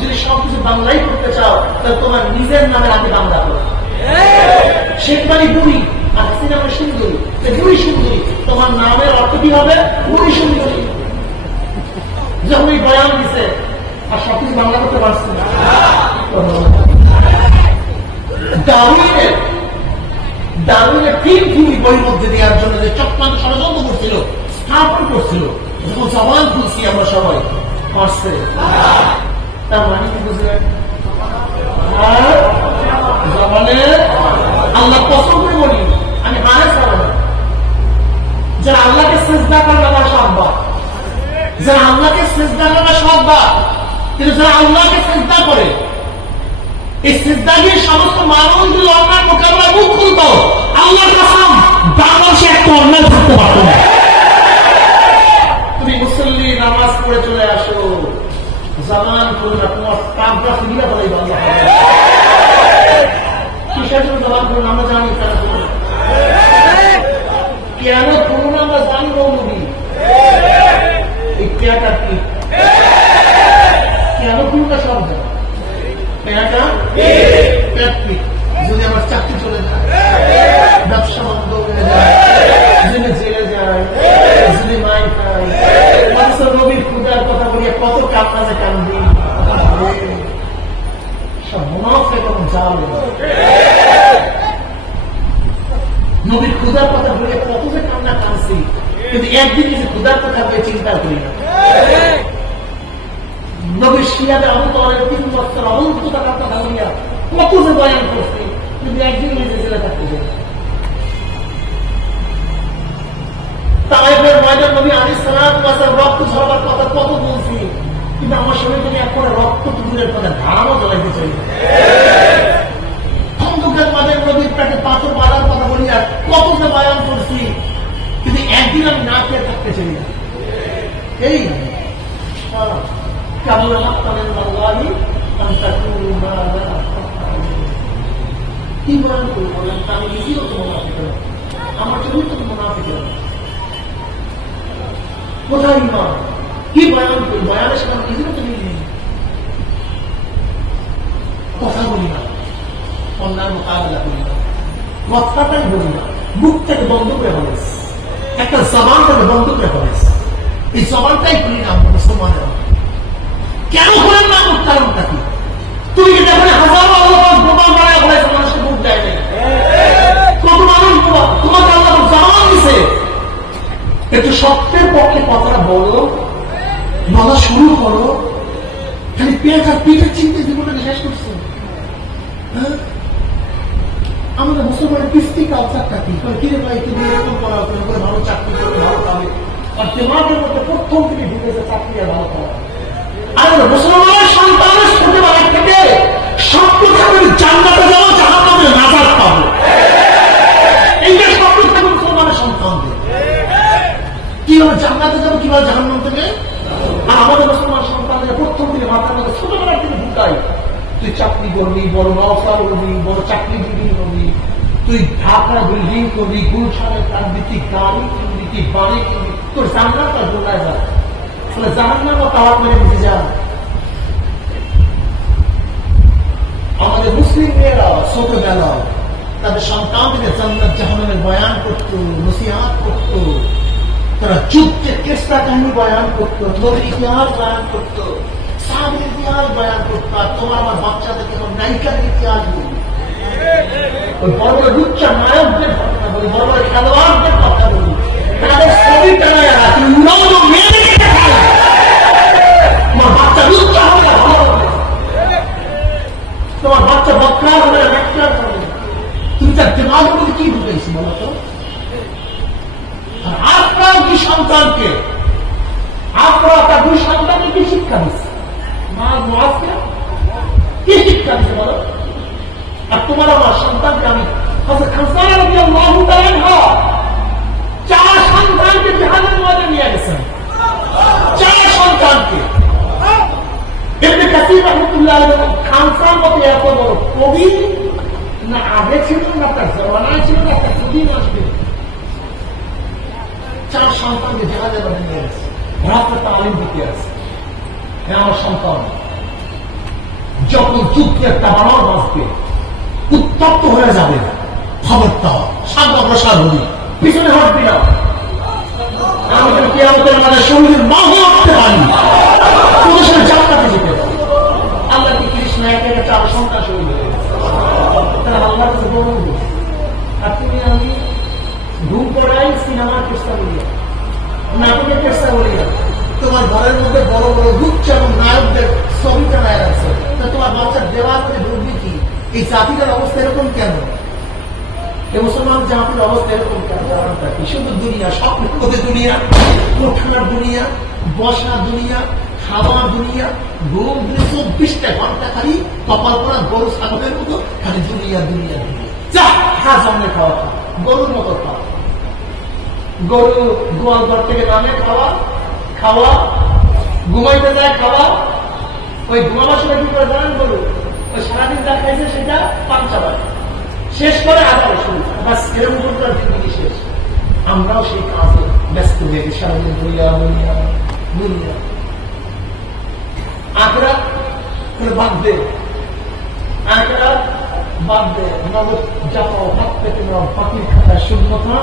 যদি সবকিছু বাংলাই করতে চাও, তাহলে তোমার নিজের নামে আগে বাংলা করো। শেখ মানে বুড়ি, আর হাসিনা মানে সুন্দরী, বুড়ি সুন্দরী, তোমার নামের অর্থ কি হবে? বুড়ি সুন্দরী। যখন এই বয়ান দিছে, আর সবকিছু বাংলা করতে পারছে না। ডারউইনের তিন থিওরি বইয়ের মধ্যে দেওয়ার জন্য যে চক্রান্ত ষড়যন্ত্র করছিল, স্থাপন করছিল, যখন জবান খুলছি আমরা সবাই পারছে। তার মানে কি বুঝলেন? জবানে আল্লাহ পছন্দ করে বলি, আমি হারে ছাড়া না। যারা আল্লাহকে সেজদা করে না সব্বা, যারা আল্লাহকে সেজদা করে না সব্বা, কিন্তু যারা আল্লাহকে সেজদা করে, এই সেজদা দিয়ে সমস্ত মানুষগুলো অন্যায় মোকাবেলায় মুখ খুলত, আল্লাহর কসম বাংলাদেশে একটা অন্যায় থাকতে পারত না। তুমি মুসল্লি নামাজ পড়ে চলে আসো, জামান করো না, তোমার কাবরা ফিরিয়ে বলে বাংলা কিসের জন্য জবান করুন আমরা জানি কেন করুন, কেন করুন আমরা জানি নবী এই ক্রিয়াটা কি, কেন করুন না সব জানি ক্রিয়াটা যদি আমার চাকরি চলে যায়, ব্যবসা বন্ধ হয়ে যায়, যদি জেলে যায়, যদি মাই খায়, নবীর পূজার কথা বলিয়ে কত কাপড়ে কান্দি সব মুনাফিক এবং জালে। নবীর ক্ষুধার কথা বলে কত যে কান্না কাঁদছি, কিন্তু একদিন যে ক্ষুধার কথা বলে চিন্তা করি না। নবীর শিয়াতে অন্তরের 3 বছর অনন্ততার কথা বলিয়া কত যে বয়ান করছি, কিন্তু একদিন নিজে জেলে থাকতে চাই। তাইফের ময়দান নবী আলাইহিস সালাতু ওয়াস সালাম রক্ত ঝরাবার কথা কত বলছি, কিন্তু আমার শরীর থেকে এক করে রক্ত টুকুরের কথা ধারণা জ্বলাইতে চাই। খন্দকের মাঝে নবীর পেটে পাথর বাঁধার কথা বলি আর কত যে বয়ান করছি, কিন্তু একদিন আমি না খেয়ে থাকতে চাই না। এই কেমন কি বয়ান করি বলেন, আমি নিজেও তো মুনাফিক, আমার শরীর তো মুনাফিক। কোথায় ইমান? কি বয়ান করি? বয়ানের সময় নিজেও তো নিয়ে কথা বলি না, অন্যান্য মোকাবেলা করি না, কথাটাই বলি না, মুখ থেকে বন্ধ করে ফেলেছ, একটা জবান থেকে বন্ধ করে ফেলেছ, এই জবানটাই করি না আমরা মুসলমানের। কেন করেন না? কারণটা কি? তুমি কি দেখো হাজারো আল্লাহ বোমা মারা হয়েছে, মানুষকে মুখ দেয় না, কত মানুষ তোমাকে আল্লাহ জবান দিছে, একটু সত্যের পক্ষে কথাটা বলো, বলা শুরু করো, খালি পেট আর পিঠের চিন্তা জীবনটাকে শেষ করছো। আমাদের মুসলমানের কৃষ্টি কালচারটা কি করে, কিরে ভাই তুমি এরকম করা করে ভালো চাকরি করে ভালো পাবে, আর তোমাদের মধ্যে প্রথম থেকে ঢুকেছে চাকরি আর ভালো পাওয়া। আর মুসলমানের সন্তানের ছোটবেলা থেকে স্বপ্ন থাকে জান্নাতে যাবো, জাহান্নামে নাজাত পাবো, এইটা স্বপ্ন থাকে মুসলমানের সন্তানদের। কিভাবে জান্নাতে যাবো, কিভাবে জাহান্নাম থেকে। আর আমাদের মুসলমান সন্তানদের প্রথম থেকে মাথার মধ্যে ছোটবেলা থেকে ঢুকাই, তুই চাকরি করবি, বড় নওসার করবি, বড় চাকরিজীবী করবি, তুই ঢাকা বিল্ডিং করবি, গুলশানের কাটবি, তুই গাড়ি কিনবি, তুই বাড়ি কিনবি, তোর জান্নাতটা গোলায় যায়, ফলে জাহান্নাম তাওয়াত মেরে নিতে যান। আমাদের মুসলিম মেয়েরা ছোটবেলা তাদের সন্তানদের জান্নাত জাহান্নামের বয়ান করতো, নসিহত করতো, তারা যুদ্ধের কেসটা কাহিনী বয়ান করতো, নবীর ইতিহাস বয়ান করতো, সাহাবীর ইতিহাস বয়ান করতো। আর তোমার আমার বাচ্চাদেরকে আমার নায়িকাদের ইতিহাস বলি, ওই বড় বড় লুচ্চা নায়কদের ঘটনা বলি, বড় বড় খেলোয়াড়দের কথা বলি, তাদের ছবি টানায় রাখি, মেয়েদেরকে দেখায় তোমার বাচ্চা লুচ্চা হবে, ভালো হবে, তোমার বাচ্চা বক্রা হবে, ডাক্তার হবে। তুমি তার দিমাগের মধ্যে কি ঢুকেছি বলতো? আর আপনার দুই সন্তানকে, আপনারা তার দুই সন্তানকে কি শিক্ষা দিচ্ছে? মা মাকে কি শিক্ষা দিচ্ছে বলো? আর তোমার আমার সন্তানকে আমি চার সন্তানকে জাহাজের মধ্যে নিয়ে গেছেন, চার সন্তানকে। এমনি কাসির রহমতুল্লাহ খানসান মতো এত বড় কবি না আগে ছিল, না তার জমানায় ছিল, না তার কবি আসবে। চার সন্তানকে জাহাজের মধ্যে নিয়ে গেছে, রাত্রে তালিম দিতে আছে। আমার সন্তান যখন যুদ্ধের তাবানোর বাঁচবে, উত্তপ্ত হয়ে যাবে, খবরটা সামনে অগ্রসর হবি, পিছনে হটবি না। আমি কেয়ামতের মানে শরীরের মা হয়ে উঠতে পারি, তোদের সাথে যাত্রাতে যেতে পারি। আল্লাহর কাছে বড় দোষ। আর তুমি আমি ঘুম পড়াই সিনেমার চেষ্টা করিয়া, নাটকের চেষ্টা করিয়া, তোমার ঘরের মধ্যে বড় বড় গুচ্ছ এবং নায়কদের ছবিটা নাই আছে, তা তোমার বাচ্চার দেওয়ার করে ঢুকবি কি? এই জাতিটার অবস্থা এরকম কেন? এই মুসলমান জাতির অবস্থা এরকম কেন? কারণটা কি? শুধু দুনিয়া, স্বপ্নের মধ্যে দুনিয়া, ওঠার দুনিয়া, বসার দুনিয়া, খাওয়ার দুনিয়া, ঘুম 24টা ঘন্টা খালি কপাল করা গরু ছাগলের মতো খালি দুনিয়া দুনিয়া দুনিয়া। যা খা, জন্মে খাওয়া খা, গরুর মতো খাওয়া, গরু গোয়াল ঘর থেকে নামে খাওয়া খাওয়া, ঘুমাইতে যায় খাওয়া, ওই ঘুমাবার সময় কি করে জানেন? গরু ওই সারাদিন যা খাইছে সেটা পাঞ্চাবার শেষ করে আবার শুরু, বাস এরকম করতে জিন্দগি শেষ। আমরাও সেই কাজে ব্যস্ত হয়ে গেছি, সারাদিন দুনিয়া দুনিয়া দুনিয়া। আখরাত বাদ দে, আখরাত বাদ দে, নগদ যাও হাত পেতে নাও, পাখির খাতায় শূন্যতা,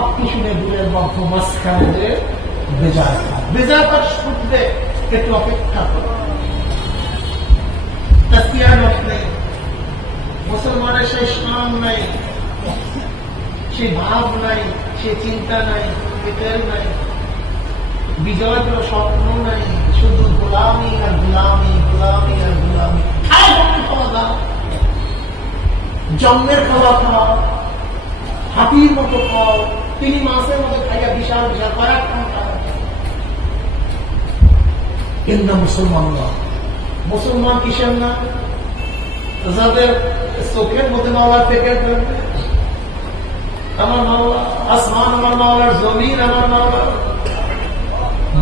আপনি শুনে দূরের মধ্য মাঝখানে যে বেজার বেজার তার শুনতে একটু অপেক্ষা করো। মুসলমানের সেই স্নান নাই, সেই ভাব নাই, সেই চিন্তা নাই, ফিকির নাই, বিজয় কোনো স্বপ্ন নাই, শুধু গোলামি আর গোলামি, গোলামি আর গোলামি। খাওয়া জন্মের খাওয়া খাওয়া, হাতির মতো খাও, 3 মাসের মধ্যে খাইয়া বিশাল বিশাল কয়েক ঘন্টা। এর নাম মুসলমান না। মুসলমান কিসের না? যাদের চোখের মধ্যে মাওলার থেকে আমার মাওলা, আসমান আমার মাওলার, জমিন আমার মাওলার,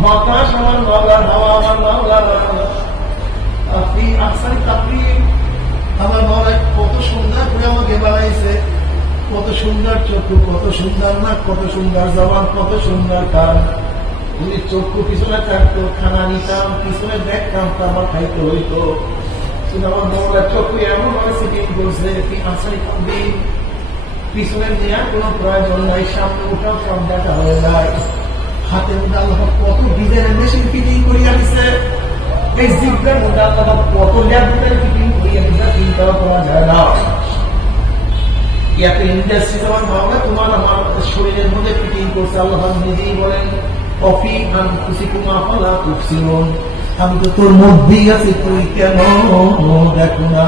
বাতাস আমার মাওলার, হাওয়া আমার মাওলার, আপনি আহসান তাকবীর আমার মাওলা কত সুন্দর করে আমাকে বানাইছে, কত সুন্দর চক্ষু, কত সুন্দর নাক, কত সুন্দর জবান, কত সুন্দর কান। যদি চক্ষু পিছনে থাকতো, খানা নিতাম, পিছনে দেখতাম তো আমার খাইতে হইতো। কিন্তু আমার মাওলার চক্ষু এমন ভাবে সিটিং করছে, পিছনে নেওয়ার কোন প্রয়োজন নাই, সামনে উঠাও সব দেখা হয়ে যায়। হাতের মধ্যে আল্লাহ কত ডিজাইনের মেশিন ফিটিং করিয়া দিচ্ছে, এই জিব্রার মধ্যে আল্লাহ কত ল্যাবরেটরি ফিটিং করিয়া দিচ্ছে, চিন্তাও করা যায় না। একটা ইন্ডাস্ট্রি আমার মাওলা তোমার আমার শরীরের মধ্যে ফিটিং করছে। আল্লাহ নিজেই বলেন, কফি আনফুসিকুম আফালা তুবসিরুন, আমি তো তোর মধ্যেই আছি, তুই কেন দেখো না?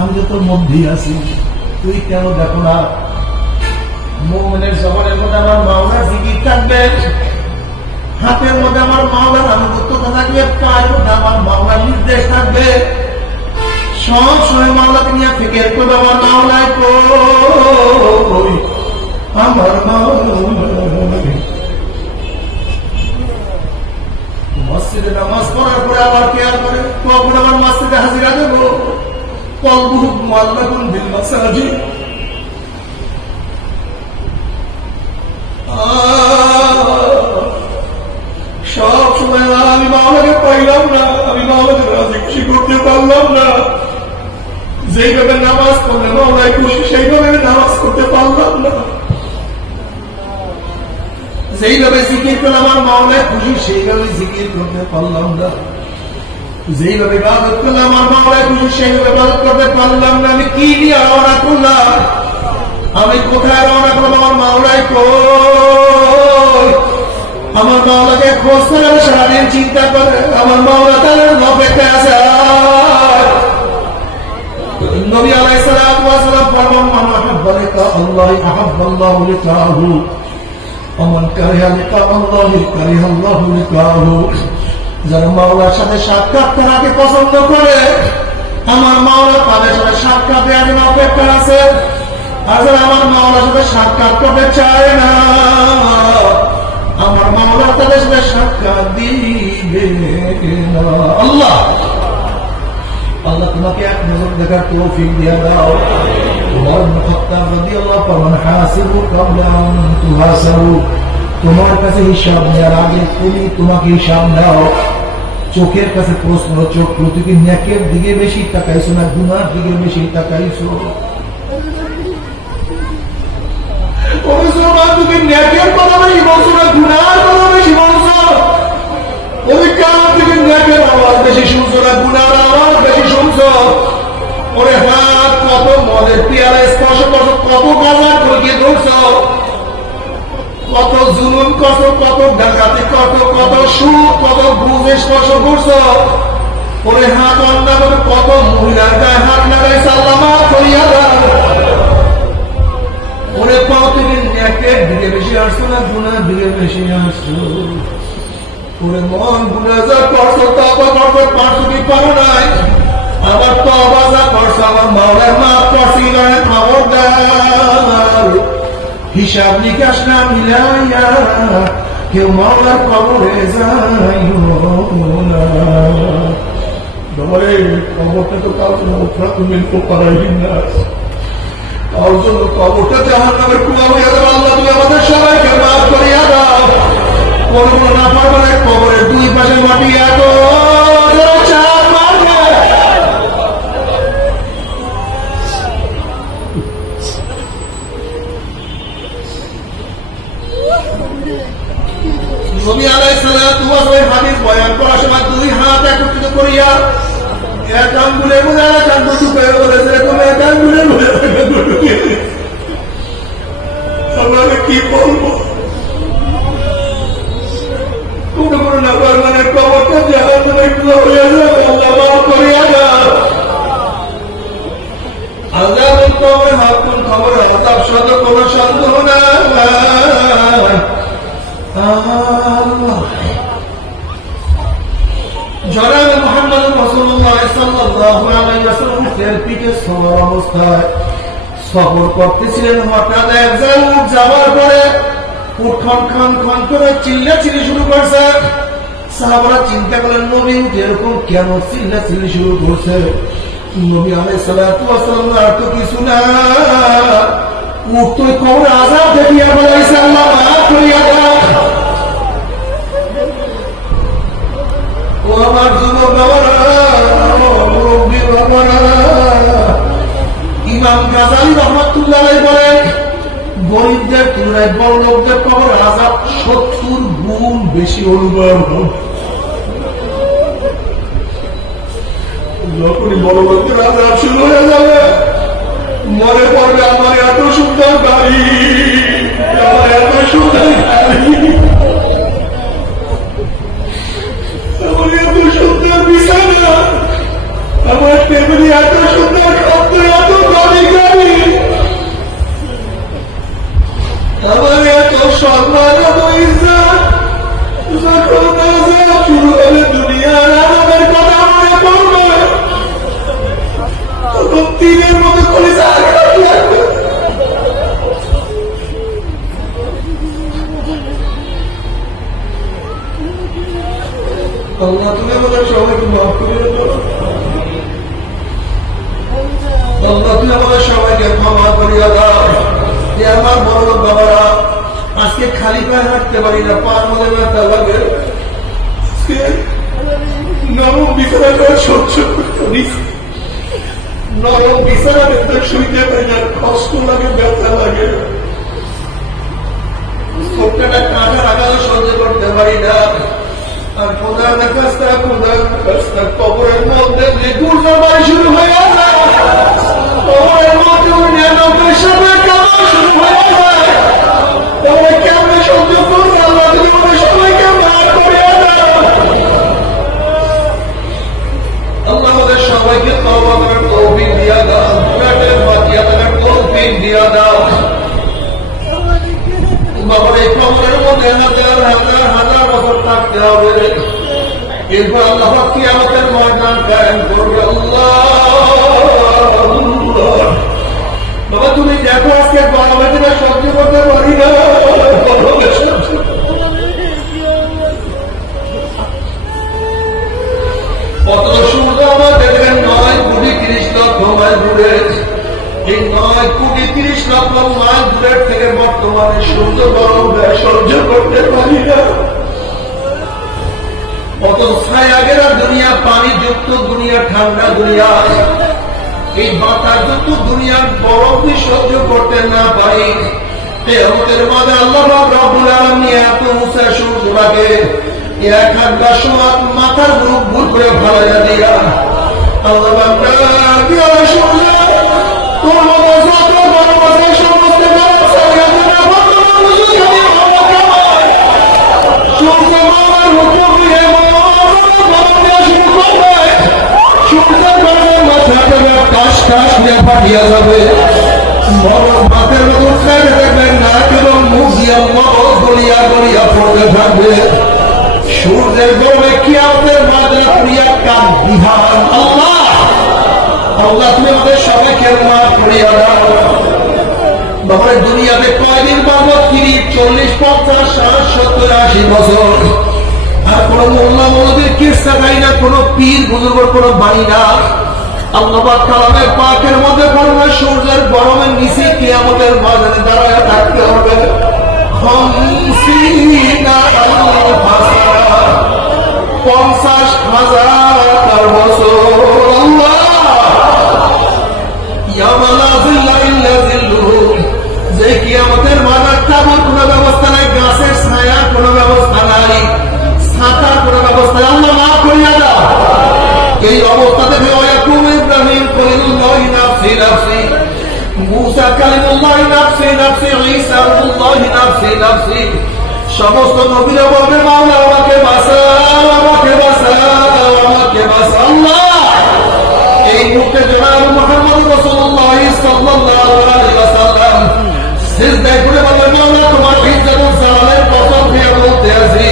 আমি তো তোর মধ্যেই আছি, তুই কেন দেখো না? মুমিনের জবানের মধ্যে আমার মাওলার জিকির থাকবে, হাতের মধ্যে আমার মাওলার আনুগত্যতা থাকবে, পায়ের মধ্যে আমার মাওলার নির্দেশ থাকবে। সব সময় মাওলাকে নিয়ে ফিকির করবে, আমার মাওলায় কই, আমার মাওলায়। মসজিদে নামাজ পড়ার পরে আবার খেয়াল করে কখন আমার মসজিদে হাজিরা দেবো। কলবুহু মুআল্লাকুন বিল মাসাজিদ, সব সময় আমি মাওলাকে পাইলাম না, আমি মাওলাকে রাজি খুশি করতে পারলাম না। যেইভাবে নামাজ পড়লে মাওলায় খুশি, সেইভাবে নামাজ করতে পারলাম না। যেইভাবে জিকির করলে আমার মাওলায় খুশি, সেইভাবে জিকির করতে পারলাম না। যেইভাবে ইবাদত করলে আমার মাওলায় খুশি, সেইভাবে ইবাদত করতে পারলাম না। আমি কি নিয়ে রওনা করলাম? আমি কোথায় রওনা করলাম? আমার মাওলায় কই? আমার মাওলাকে খোঁজ করে সারাদিন চিন্তা করে, আমার মাওলা তার অপেক্ষা আছে। নবী আলাইহিস সালাতু ওয়াস সালাম ফরমান, মান আহাব্বা লিকা আল্লাহ আহাব্বাল্লাহু লিকাহু, ওমান কারিহা লিকা আল্লাহ কারিহাল্লাহু লিকাহু। যারা মাওলার সাথে সাক্ষাৎ করাকে পছন্দ করে, আমার মাওলা তাদের সাথে সাক্ষাৎ দেওয়ার জন্য অপেক্ষা আছে। আর যারা আমার মাওলার সাথে সাক্ষাৎ করতে চায় না, আমার মাওলা তাদের সাথে সাক্ষাৎ দিবে না। আল্লাহ আল্লাহ তোমাকে এক নজর দেখার তৌফিক দিয়ে দাও। ওমর ইবনে খাত্তাব রাদিয়াল্লাহু আনহু, হাসিবু ক্বাবলা আন তুহাসাবু, তোমার কাছে হিসাব নেওয়ার আগে তুমি তোমাকে হিসাব দাও। চোখের কাছে প্রশ্ন, চোখ তুই কি নেকের দিকে বেশি তাকাইছো না গুনার দিকে বেশি তাকাইছো? তুমি নেকের কথা বেশি বলছো না গুনার কথা বেশি বলছো? ওই কারণ থেকে নেকের আওয়াজ বেশি শুনছো না গুনার আওয়াজ বেশি শুনছো? ওরে হাত কত মদের পেয়ালা স্পর্শ করছো, কত গাঁজা ঢুকিয়ে ধরছ, কত জুলুম কত, কত ডাকাতি কত, কত সুখ, কত ঘুষ স্পর্শ করছ, ওরে হাত অন্যা করে কত মহিলার গায়ে হাত লাগাইছে, আল্লাহ মাফ করিয়া দাও। ওরে প্রতিদিন নেকের দিকে বেশি আসছো না গুনার দিকে বেশি আসছো? ওরে মন গুনাহ যা করছো তওবা করতে পারছো কি পারো নাই? আবার তওবা যা করছো আমার মাওলার মাফ করছি না, খবরদার হিসাব নিকাশ না মিলাইয়া কেউ মাওলার কবরে যাইও না। বাবারে কবরটা তো তার জন্য উঠরা তুমি পারাই না, তার জন্য কবরটা জাহান্নামের কুয়া হইয়া যাবে। আল্লাহ তুমি আমাদের সবাইকে মাফ করিয়া দাও। কোন না পারবে কবরের দুই পাশে মাটি এত নবী আলাইহিস সালাতু ওয়াস সালাম হাদিস বয়ান করার সময় দুই হাত একত্রিত করিয়া এক আঙ্গুলে মুখে এক আঙ্গুল ঢুকে বলেছে, তুমি এক আঙ্গুলে মুখে আমরা কি বলবো? তুমি কোনো না পারবে কবরটা জাহান্নামের কুয়া হইয়া যাবে। আল্লাহ মাফ করিয়া দাও। আল্লাহ কবরে মাফ কোন খবর আযাব শত কোন সন্দেহ না। জনাব মুহাম্মদ রাসূলুল্লাহ সাল্লাল্লাহু আলাইহি ওয়াসাল্লামের পিঠে সওয়ার অবস্থায় সফর করতেছিলেন। হঠাৎ এক জায়গায় যাওয়ার পরে উঠন খান খান করে চিল্লাচিল্লি শুরু করছে। সাহাবারা চিন্তা করলেন নবী উঠে এরকম কেন চিল্লাচিল্লি শুরু করছে? নবী আলাইহিস সালাতু ওয়াস সালাম আর তো কিছু না, উঠতই কবরে আযাব দেখিয়া বলাইছে, আল্লাহ মাফ করিয়া দাও। ও আমার যুবক বাবারা, মুরব্বী বাবারা, ইমাম গাযালি রাহমাতুল্লাহ আলাইহি বলেন গরিবদের তুলনায় বড় লোকদের কবর আযাব 70 গুণ বেশি অনুভব হয়। যখনই বড় লোকদের আযাব শুরু হয়ে যাবে মনে পড়বে আমার এত সুন্দর বাড়ি, আমার এত সুন্দর গাড়ি, আমার এত সুন্দর বিছানা, আমার টেবিলে এত সুন্দর খাদ্য, এত দামি গাড়ি, আমার এত সম্মান, এত ইজ্জত। যখন আযাব শুরু হবে দুনিয়ার আযাবের কথা মনে পড়বে, তখন তীরের মতো করে আঘাত লাগবে। আল্লাহ তুমি আমাদের সবাইকে মাফ করে দাও। আল্লাহ তুমি আমাদের সবাইকে ক্ষমা করিয়া দাও। আমার বড় লোক বাবারা, আজকে খালি পায়ে হাঁটতে পারি না, পার মধ্যে ব্যথা লাগে, নরম বিছানাটা সহ্য করতে পারি, নরম বিছানা ব্যথা শুইতে পারি না, কষ্ট লাগে, ব্যথা লাগে, চোখটা কাঁটা লাগানো সহ্য করতে পারি না। আর খোদা না কাজটা কবরের মধ্যে যে গুরুর বাড়ি শুরু হয়ে যায়, কবরের মধ্যে নিরানব্বই সাথে কেমন শুরু হয়ে যায়, তবে কেমন সহ্য করবে? আল্লাহ তুমি আমাদের সবাইকে মাফ করিয়া দাও। আল্লাহ আমাদের সবাইকে তওবা করার তৌফিক দিয়া দাও, গুনাহের বাকিয়া থাকার তৌফিক দিয়া দাও। বাবার এই কবরের মধ্যে হাজার হাজার হাজার বছর থাকতে হবে, এরপর আল্লাহ কিয়ামতের ময়দান কায়েম করবে। আল্লাহ বাবা তুমি দেখো আজকে গরমে দিনে সহ্য করতে পারি না, কত সূর্য আমার দেখবেন 9 কোটি 30 লক্ষ মাইল দূরে, এই 9 কোটি 30 লক্ষ মাইল দূরের থেকে বর্তমানে সূর্য গরম সহ্য করতে পারি না। কত ছায়াগের দুনিয়া, পানি যুক্ত দুনিয়া, ঠান্ডা দুনিয়া, এই বাতাস যুক্ত দুনিয়ার গরম সহ্য করতে না পারি, কিয়ামতের মাঝে আল্লাহ রাব্বুল আলামিন এত উঁচা সূর্যটাকে এক হাজার সময় মাথার মুখ ভুল করে ভাড়াইয়া দিয়া আল্লাহ তোর মতো যত গরম আছে সমস্ত গরম সারিয়া দেবে সূর্য মামার হুকুম দিয়ে গরম দেওয়া শুরু করবে সূর্যের গরমের মাথা দেবে কাশ কাশ দিয়ে ফাটিয়া যাবে মরদ মাথের মতো ফেলে দেখবেন নাক এবং মুখ দিয়া মরদ গলিয়া গলিয়া পড়তে থাকবে সূর্যের গরমে কিয়ামতের মাঝে ক্রিয়া কাম বিহান আল্লাহ আল্লাহ তুমি আমাদের সবাইকে মাফ করিয়া দাও বাবা দুনিয়াতে কয়দিন পাবো 30, 40, 50, 60, 70, 80 বছর আর কোন মোল্লা মৌলবীর কিস্সা নাই না কোন পীর বুজুর্গের কোন বাণী না আল্লাহ পাক কালামের পাকের মধ্যে পড়বে সূর্যের গরমের নিচে কিয়ামতের মাঝে দাঁড়ায় থাকতে হবে 50,000 বছর যে কিয়ামতের মাঝে তাবুর কোন ব্যবস্থা নাই গাছের ছায়া কোন ব্যবস্থা নাই ছাতার কোন ব্যবস্থা নাই আল্লাহ মাফ করিয়া দাও এই অবস্থা থেকে ইব্রাহিম খলিলুল্লাহ নাফসি নাফসি মুসা কালিমুল্লাহ নাফসি নাফসি ঈসা রূহুল্লাহ নাফসি নাফসি সমস্ত নবীরা বলবে মাওলা আমাকে বাঁচাও আমাকে বাঁচাও আমাকে বাঁচাও আল্লাহ এই মুহূর্তে জনাব মুহাম্মদ রাসূলুল্লাহ সাল্লাল্লাহু আলাইহি ওয়াসাল্লাম সিজদায় পড়ে বললেন মাওলা তোমার ইজ্জত ও জালালের কসম দিয়ে বলতে আছি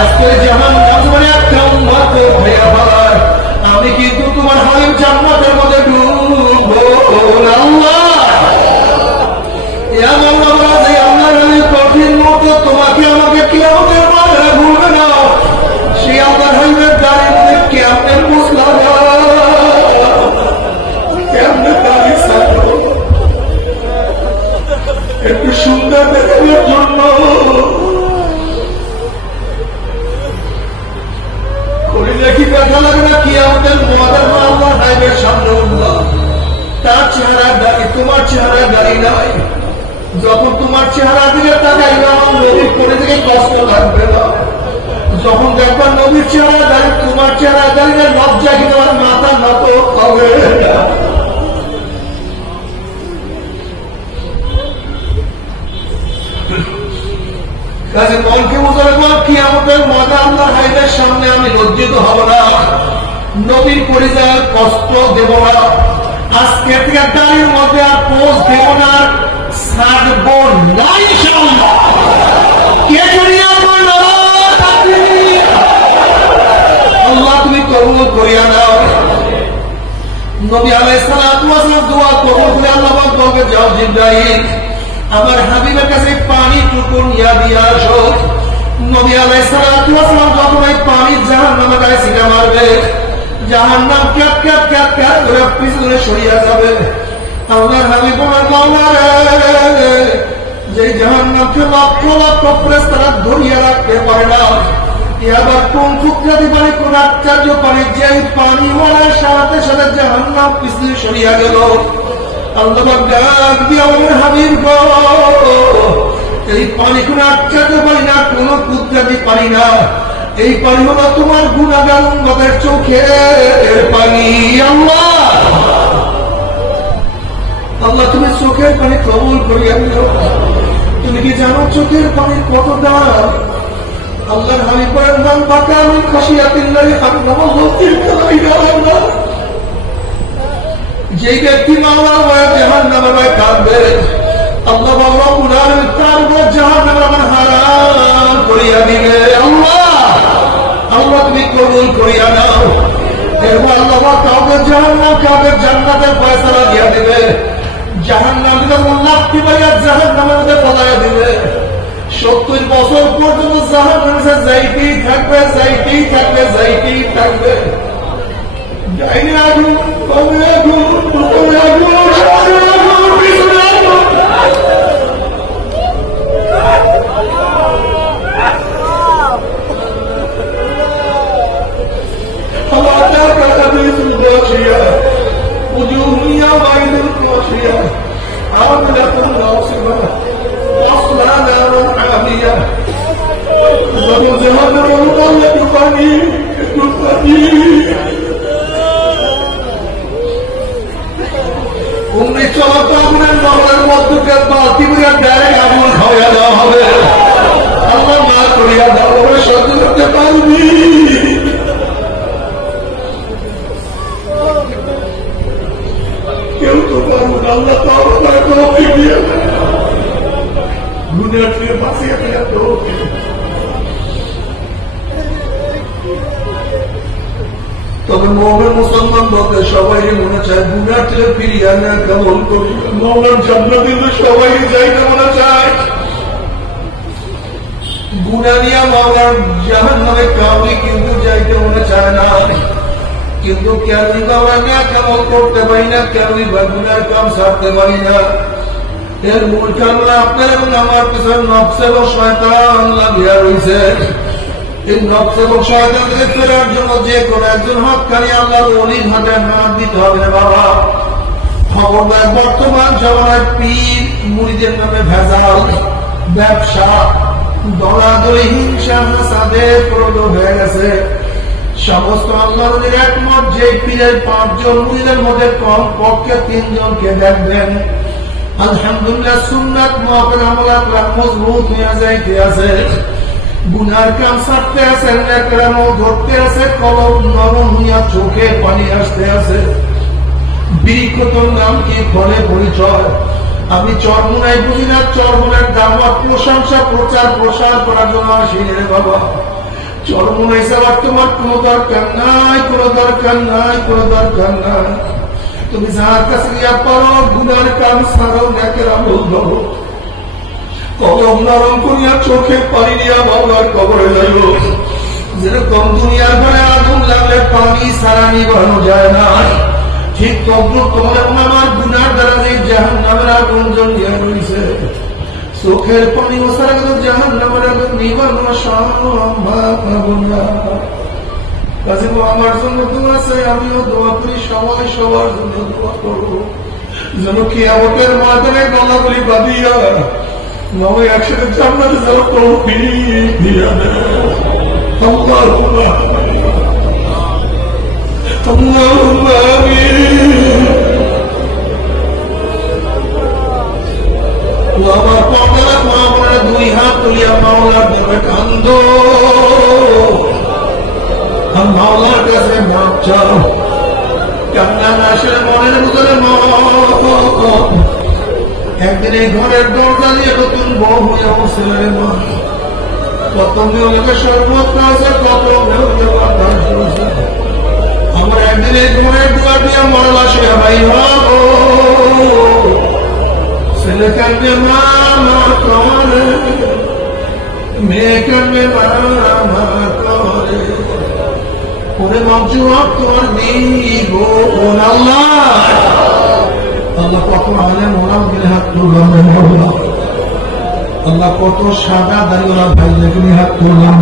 আজকে জাহান্নাম মানে একটা উম্মত হয়ে পড়ার আমি কিন্তু তোমার হালিম জান্নাতের মধ্যে ঢুকবো আল্লাহ ইয়া মাওলা যে আল্লাহর এই কঠিন মুহূর্তে তোমাকে আমাকে কিয়ামতের মাঠে ভুলবে না সেই আল্লাহর হাবিবের দাঁড়িয়ে মধ্যে কিয়ামতের মুসলা কেমনে দাঁড়িয়ে থাকবো একটু সুন্দর দেখানোর জন্য দেখি দেখা লাগে না কি আমাদের মদের আল্লাহ হাইবের সামনে উঠলাম তার চেহারা গাড়ি তোমার চেহারা গাড়ি নাই যখন তোমার চেহারা দিকে তাকাই না নদীর পরে থেকে কষ্ট লাগবে না যখন দেখবার নদীর চেহারা গাড়ি তোমার চেহারা গাড়ি না লজ্জা কি তোমার মাথা নত হবে কাজে মনকে বোঝাবে কি আমাদের মজা আল্লাহ হাইদের সামনে আমি লজ্জিত হব না নবীর পরিচয়ের কষ্ট দেব না আজকে থেকে গাড়ির মধ্যে আর পোষ দেব না ছাড়ব না ইনশাআল্লাহ কে করিয়া আল্লাহ তুমি কবুল করিয়া নাও নবী আলাইহিস সালাতু ওয়াস সালাম দোয়া কবুল করে আল্লাহ পাক বলবে যাও জিবরাইল আমার হাবিবের কাছে পানি টুকু নিয়ে দিয়ে আসো নবী আলাইহিস সালাতু ওয়াস সালাম যখন এই পানি জাহান্নামে গায়ে ছিটা মারবে জাহান্নাম ক্যাপ ক্যাপ ক্যাপ ক্যাপ করে পিছনে সরিয়ে যাবে আল্লাহর হাবিব বলেন মাওলা রে যে জাহান্নামকে লক্ষ লক্ষ ফেরেশতারা ধরিয়ে রাখতে পারে না এবার কোন কুদরতি পানি কোন আশ্চর্য পানি যে পানি ওয়ালার সাথে সাথে জাহান্নাম পিছনে সরিয়ে গেল আল্লাহ ডাক দিয়ে আমার হাবিব গো এই পানি কোন আটকাতে পারি না কোন কুদরতি পারি না এই পানি হলো তোমার গুনাহগার উম্মতের চোখের পানি আল্লাহ আল্লাহ তুমি চোখের পানি কবুল করিয়া নিও তুমি কি জানো চোখের পানি কত দাম আল্লাহর হাবিব বলেন মান বাকা মিন খাশিয়াতিল্লাহি আল্লাহু তিলকা যে ব্যক্তি মাওলার ভয়ে জাহান্নামের ভয়ে কাঁদবে আল্লাহ রাব্বুল আলামিন তার উপর জাহান্নাম হারাম করিয়া দিবে আল্লাহ আল্লাহ তুমি কবুল করিয়া নাও এরপর আল্লাহ কাউকে জাহান্নাম কাউকে জান্নাতের ফয়সালা দিয়া দিবে জাহান্নাম যখন লাফতি মারিয়া জাহান্নামের মধ্যে পলাইয়া দিবে 70 বছর পর্যন্ত জাহান্নামে যাইতেই থাকবে যাইতেই থাকবে যাইতেই থাকবে ডাইনে আগুন কমে আগুন উপরে আগুন সামনে আগুন পিছনে আগুন আমাদের কাছে সুন্দরিয়া উজুহিয়া বাইদুল কোশিয়া আমাদের কোন নাসিবা আসলা নারুন আমিয়া যখন জাহান্নামের মধ্যে পানি চোখের বাতি করে ডাইরেক্ট আগুন খাওয়া দেওয়া হবে। আল্লাহ না করিয়া দাও, সহ্য করতে পারবি? কেউ তো পারবো না। আল্লাহ তো আমার তৌফিক দিয়ে দেয়, দুনিয়া থেকে বাঁচিয়ে দেয় তৌফিক। তবে মোহাম্মদ মুসলমান বলতে সবাই মনে চায় গুনার থেকে ফিরিয়ে না কেমন করি। মোহাম্মদ জান্নাত কিন্তু সবাই যাইতে মনে চায়, গুনা নিয়ে মাওলার জাহান্নামে কাউকে কিন্তু যাইতে মনে চায় না। কিন্তু কেমনি বাবা নিয়ে কেমন করতে পারি না, কেমনি বা গুনার কাম ছাড়তে পারি না। এর মূল কারণ আপনার এবং আমার পিছনে নফস এবং শয়তান লাগিয়া রয়েছে। এই নফস এবং শয়তান থেকে ফেরার জন্য যে কোনো একজন হক্কানি আল্লাহর ওলির হাতে হাত দিতে হবে বাবা। খবরদার বর্তমান জমানায় পীর মুরিদের নামে ভেজাল, ব্যবসা, দলাদলি, হিংসা, হাসাদে প্রবল হয়ে গেছে। সমস্ত আল্লাহর ওলির একমত যে পীরের 5 জন মুরিদের মধ্যে কম পক্ষে 3 জনকে দেখবেন আলহামদুলিল্লাহ সুন্নাত মুআফিক আমলাত মজবুত হয়ে যাইতে আছে, গুনার কাম ছাড়তে আছে, নেকরাম ধরতে আছে, কলম নরম হইয়া চোখে পানি আসতে আছে। বিকতর নাম কি ফলে পরিচয়? আমি চরমুনাই বুঝি না, চরমুনের দাওয়াত প্রশংসা প্রচার প্রসার করার জন্য আসিনি রে বাবা। চরমুনাই ছাড়া তোমার কোনো দরকার নাই, কোনো দরকার নাই, কোনো দরকার নাই। তুমি যার কাছে গিয়া পারো গুনার কাম ছাড়ো, নেকরাম ধরো, কলম নরম করিয়া চোখে পানি দিয়া বাবার কবরে যাইব। যেরকম দুনিয়ার ঘরে আগুন লাগলে পানি ছাড়া নিবানো যায় না, ঠিক তদ্রুপ তোমার আমার গুনার দ্বারা যে জাহান্নামের আগুন জ্বলিয়া রয়েছে। চোখের পানি ছাড়া কিন্তু জাহান্নামের আগুন নিবানো সম্ভব না। কাজে আমার জন্য দোয়া চাই, আমিও দোয়া করি, সবাই সবার জন্য দোয়া করবো যেন কিয়ামতের ময়দানে গলাগুলি বাঁধিয়া নয় একসাথে জান্নাতে যেন তৌফিক দিয়া দেয়। আল্লাহুম্মা আল্লাহুম্মা আমিন। আমার পর্দারা মাওলার 2 হাত তুলিয়া মাওলার দেবে কান্দো, মাওলার কাছে মাপ চাও। কান্না না আসলে মনের ভিতরে একদিন এই ঘরের দরজা দিয়ে নতুন বউ হয়ে বসছিল রে মা। কত মেয়েকে সর্বত্র আছে, কত মেয়েকে বাতাস আছে। আমার একদিন এই ঘরের দুয়ার দিয়ে মরলা সে ভাই হবো, ছেলে কাঁদবে মা মা করে, মেয়ে কাঁদবে মা মা করে। ওরে মজুয়াব তোমার দিব আল্লাহ। আল্লাহ কত আলেম ওরাও গেলে হাত তুললাম, আল্লাহ কত সাদা দাড়িওয়ালা ভাই যেগুলি হাত তুললাম।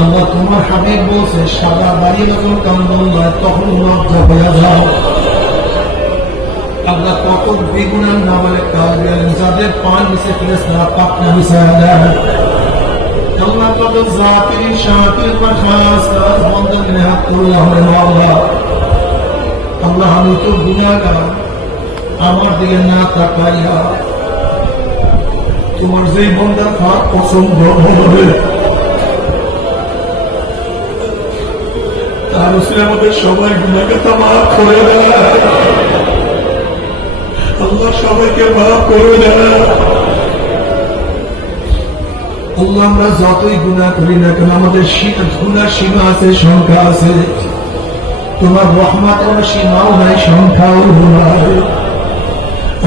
আল্লাহ তোমার হাবিব বলছে সাদা দাড়ি যখন কান্দন যায় তখন লজ্জা হয়ে যাও। আল্লাহ কত বেগুনার নামালে কাজ গেলেন, যাদের পান নিচে ফেলেছিলাম পাকনা মিশায় দেয়। আল্লাহ কত জাতির শান্তির পর খাস কাজ বন্ধ করে হাত তুললাম। আল্লাহ আমি তো গুনাহগার, আমার দিকে না তাকাইয়া তোমার যেই বন্দার খাওয়া পছন্দ হবে তার উসিলে আমাদের সবাই গুনাহকে মাফ করে দেয়। আল্লাহ সবাইকে মাফ করে দেয়। আল্লাহ আমরা যতই গুনাহ করি না কেন আমাদের গুনার সীমা আছে, সংখ্যা আছে। তোমার রহমতের সীমাও নাই, সংখ্যাও নাই।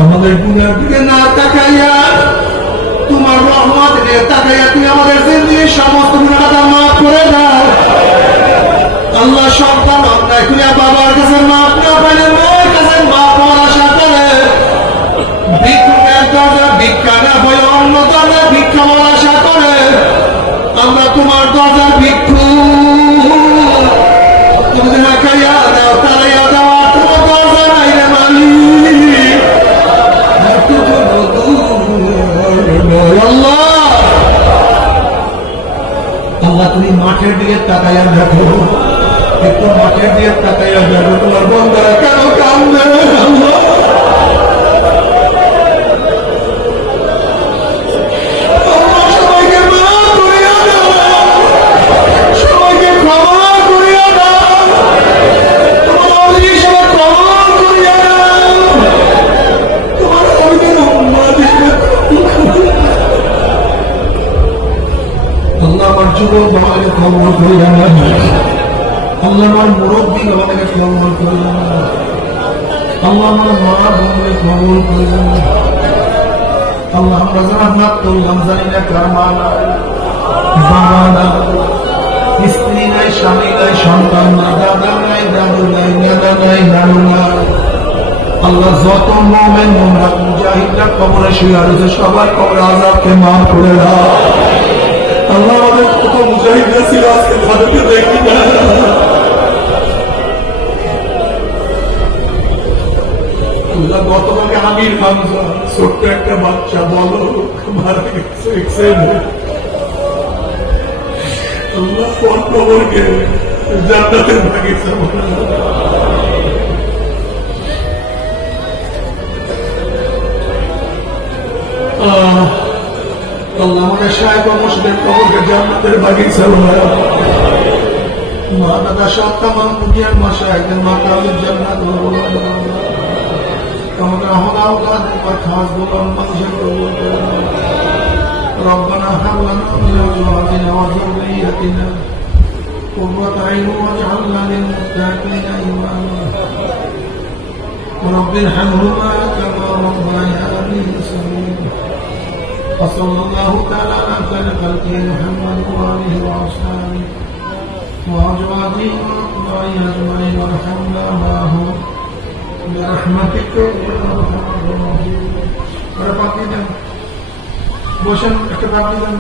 আমাদের গুনার দিকে না তাকাইয়া তোমার রহমত দিকে তাকাইয়া তুমি আমাদের জিন্দেগীর সমস্ত গুনাহটা মাফ করে দাও। আল্লাহ সন্তান অন্যায় করিয়া বাবার কাছে মাফ না পাইলে মায়ের কাছে মাফ হওয়ার আশা করে ভিক্ষুকের দরজা ভিক্ষা না হয়ে অন্য দরজা ভিক্ষা হওয়ার আশা করে আমরা তোমার দরজার ভিক্ষু। তুমি খাইয়া দাও, তারাইয়া দাও, তোমার দরজা নাই রে মালিক। আল্লাহ তুমি মাঠের দিকে তাকাইয়া দেখো, একটু মাঠের দিকে তাকাইয়া দেখো তোমার বন্ধারা কেন কান্দে। যুবক বাবাকে কবুল করিয়া নেন। আল্লাহ আমার মুরব্বী বাবাকে কবুল করিয়া নেন। আল্লাহ আমার মা বোনকে কবুল করিয়া নেন। আল্লাহ আমরা যারা হাত তুললাম জানি না কার মা নাই, বাবা নাই, স্ত্রী নাই, স্বামী নাই, সন্তান নাই, দাদা নাই, দাদু নাই, দাদা নাই, নানু নাই। আল্লাহ যত মুমিন মুমিনাত মুজাহিদরা কবরে শুয়ে আছে সবার কবরে আযাবকে মাফ করে দাও। আল্লাহ আমাদের কত মুজাহিদরা ছিল আজকে তাদেরকে দেখি না। আল্লাহ গতকালকে আমির হামজা ছোট্ট একটা বাচ্চা বলো মারা গেছে এক্সিডেন্ট। আল্লাহ কোন কবরকে জান্নাতের বাগিচা বানাও। আল্লাহ আমাদের সাহেব মসজিদের কবরকে জান্নাতের বাগিচা বানাও। মা দাদা সব তামাম দুনিয়ার মা সাহেবের মাকামের জান্নাত আমাদের আহলা ওলাদের বা খাস গোলাম মানুষের কবর করে ربنا هب لنا من ازواجنا وذريتنا قرة اعين واجعلنا للمتقين اماما رب ارحمهما كما ربياني صغيرا وصلى الله تعالى على خير خلقه محمد واله واصحابه وازواجه واتباعه اجمعين وارحمنا معهم برحمتك يا ارحم الراحمين। বসেন, একটা ডাক দিলেন।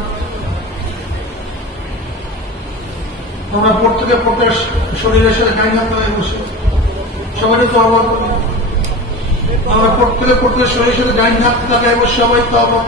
আমরা প্রত্যেকে প্রকাশ শরীরের সাথে গায়ে হাত লাগাই বসে সবাই তো অবাক। আমরা প্রত্যেকে শরীরের সাথে গায়ে হাত লাগাই বসে সবাই তো অবাক।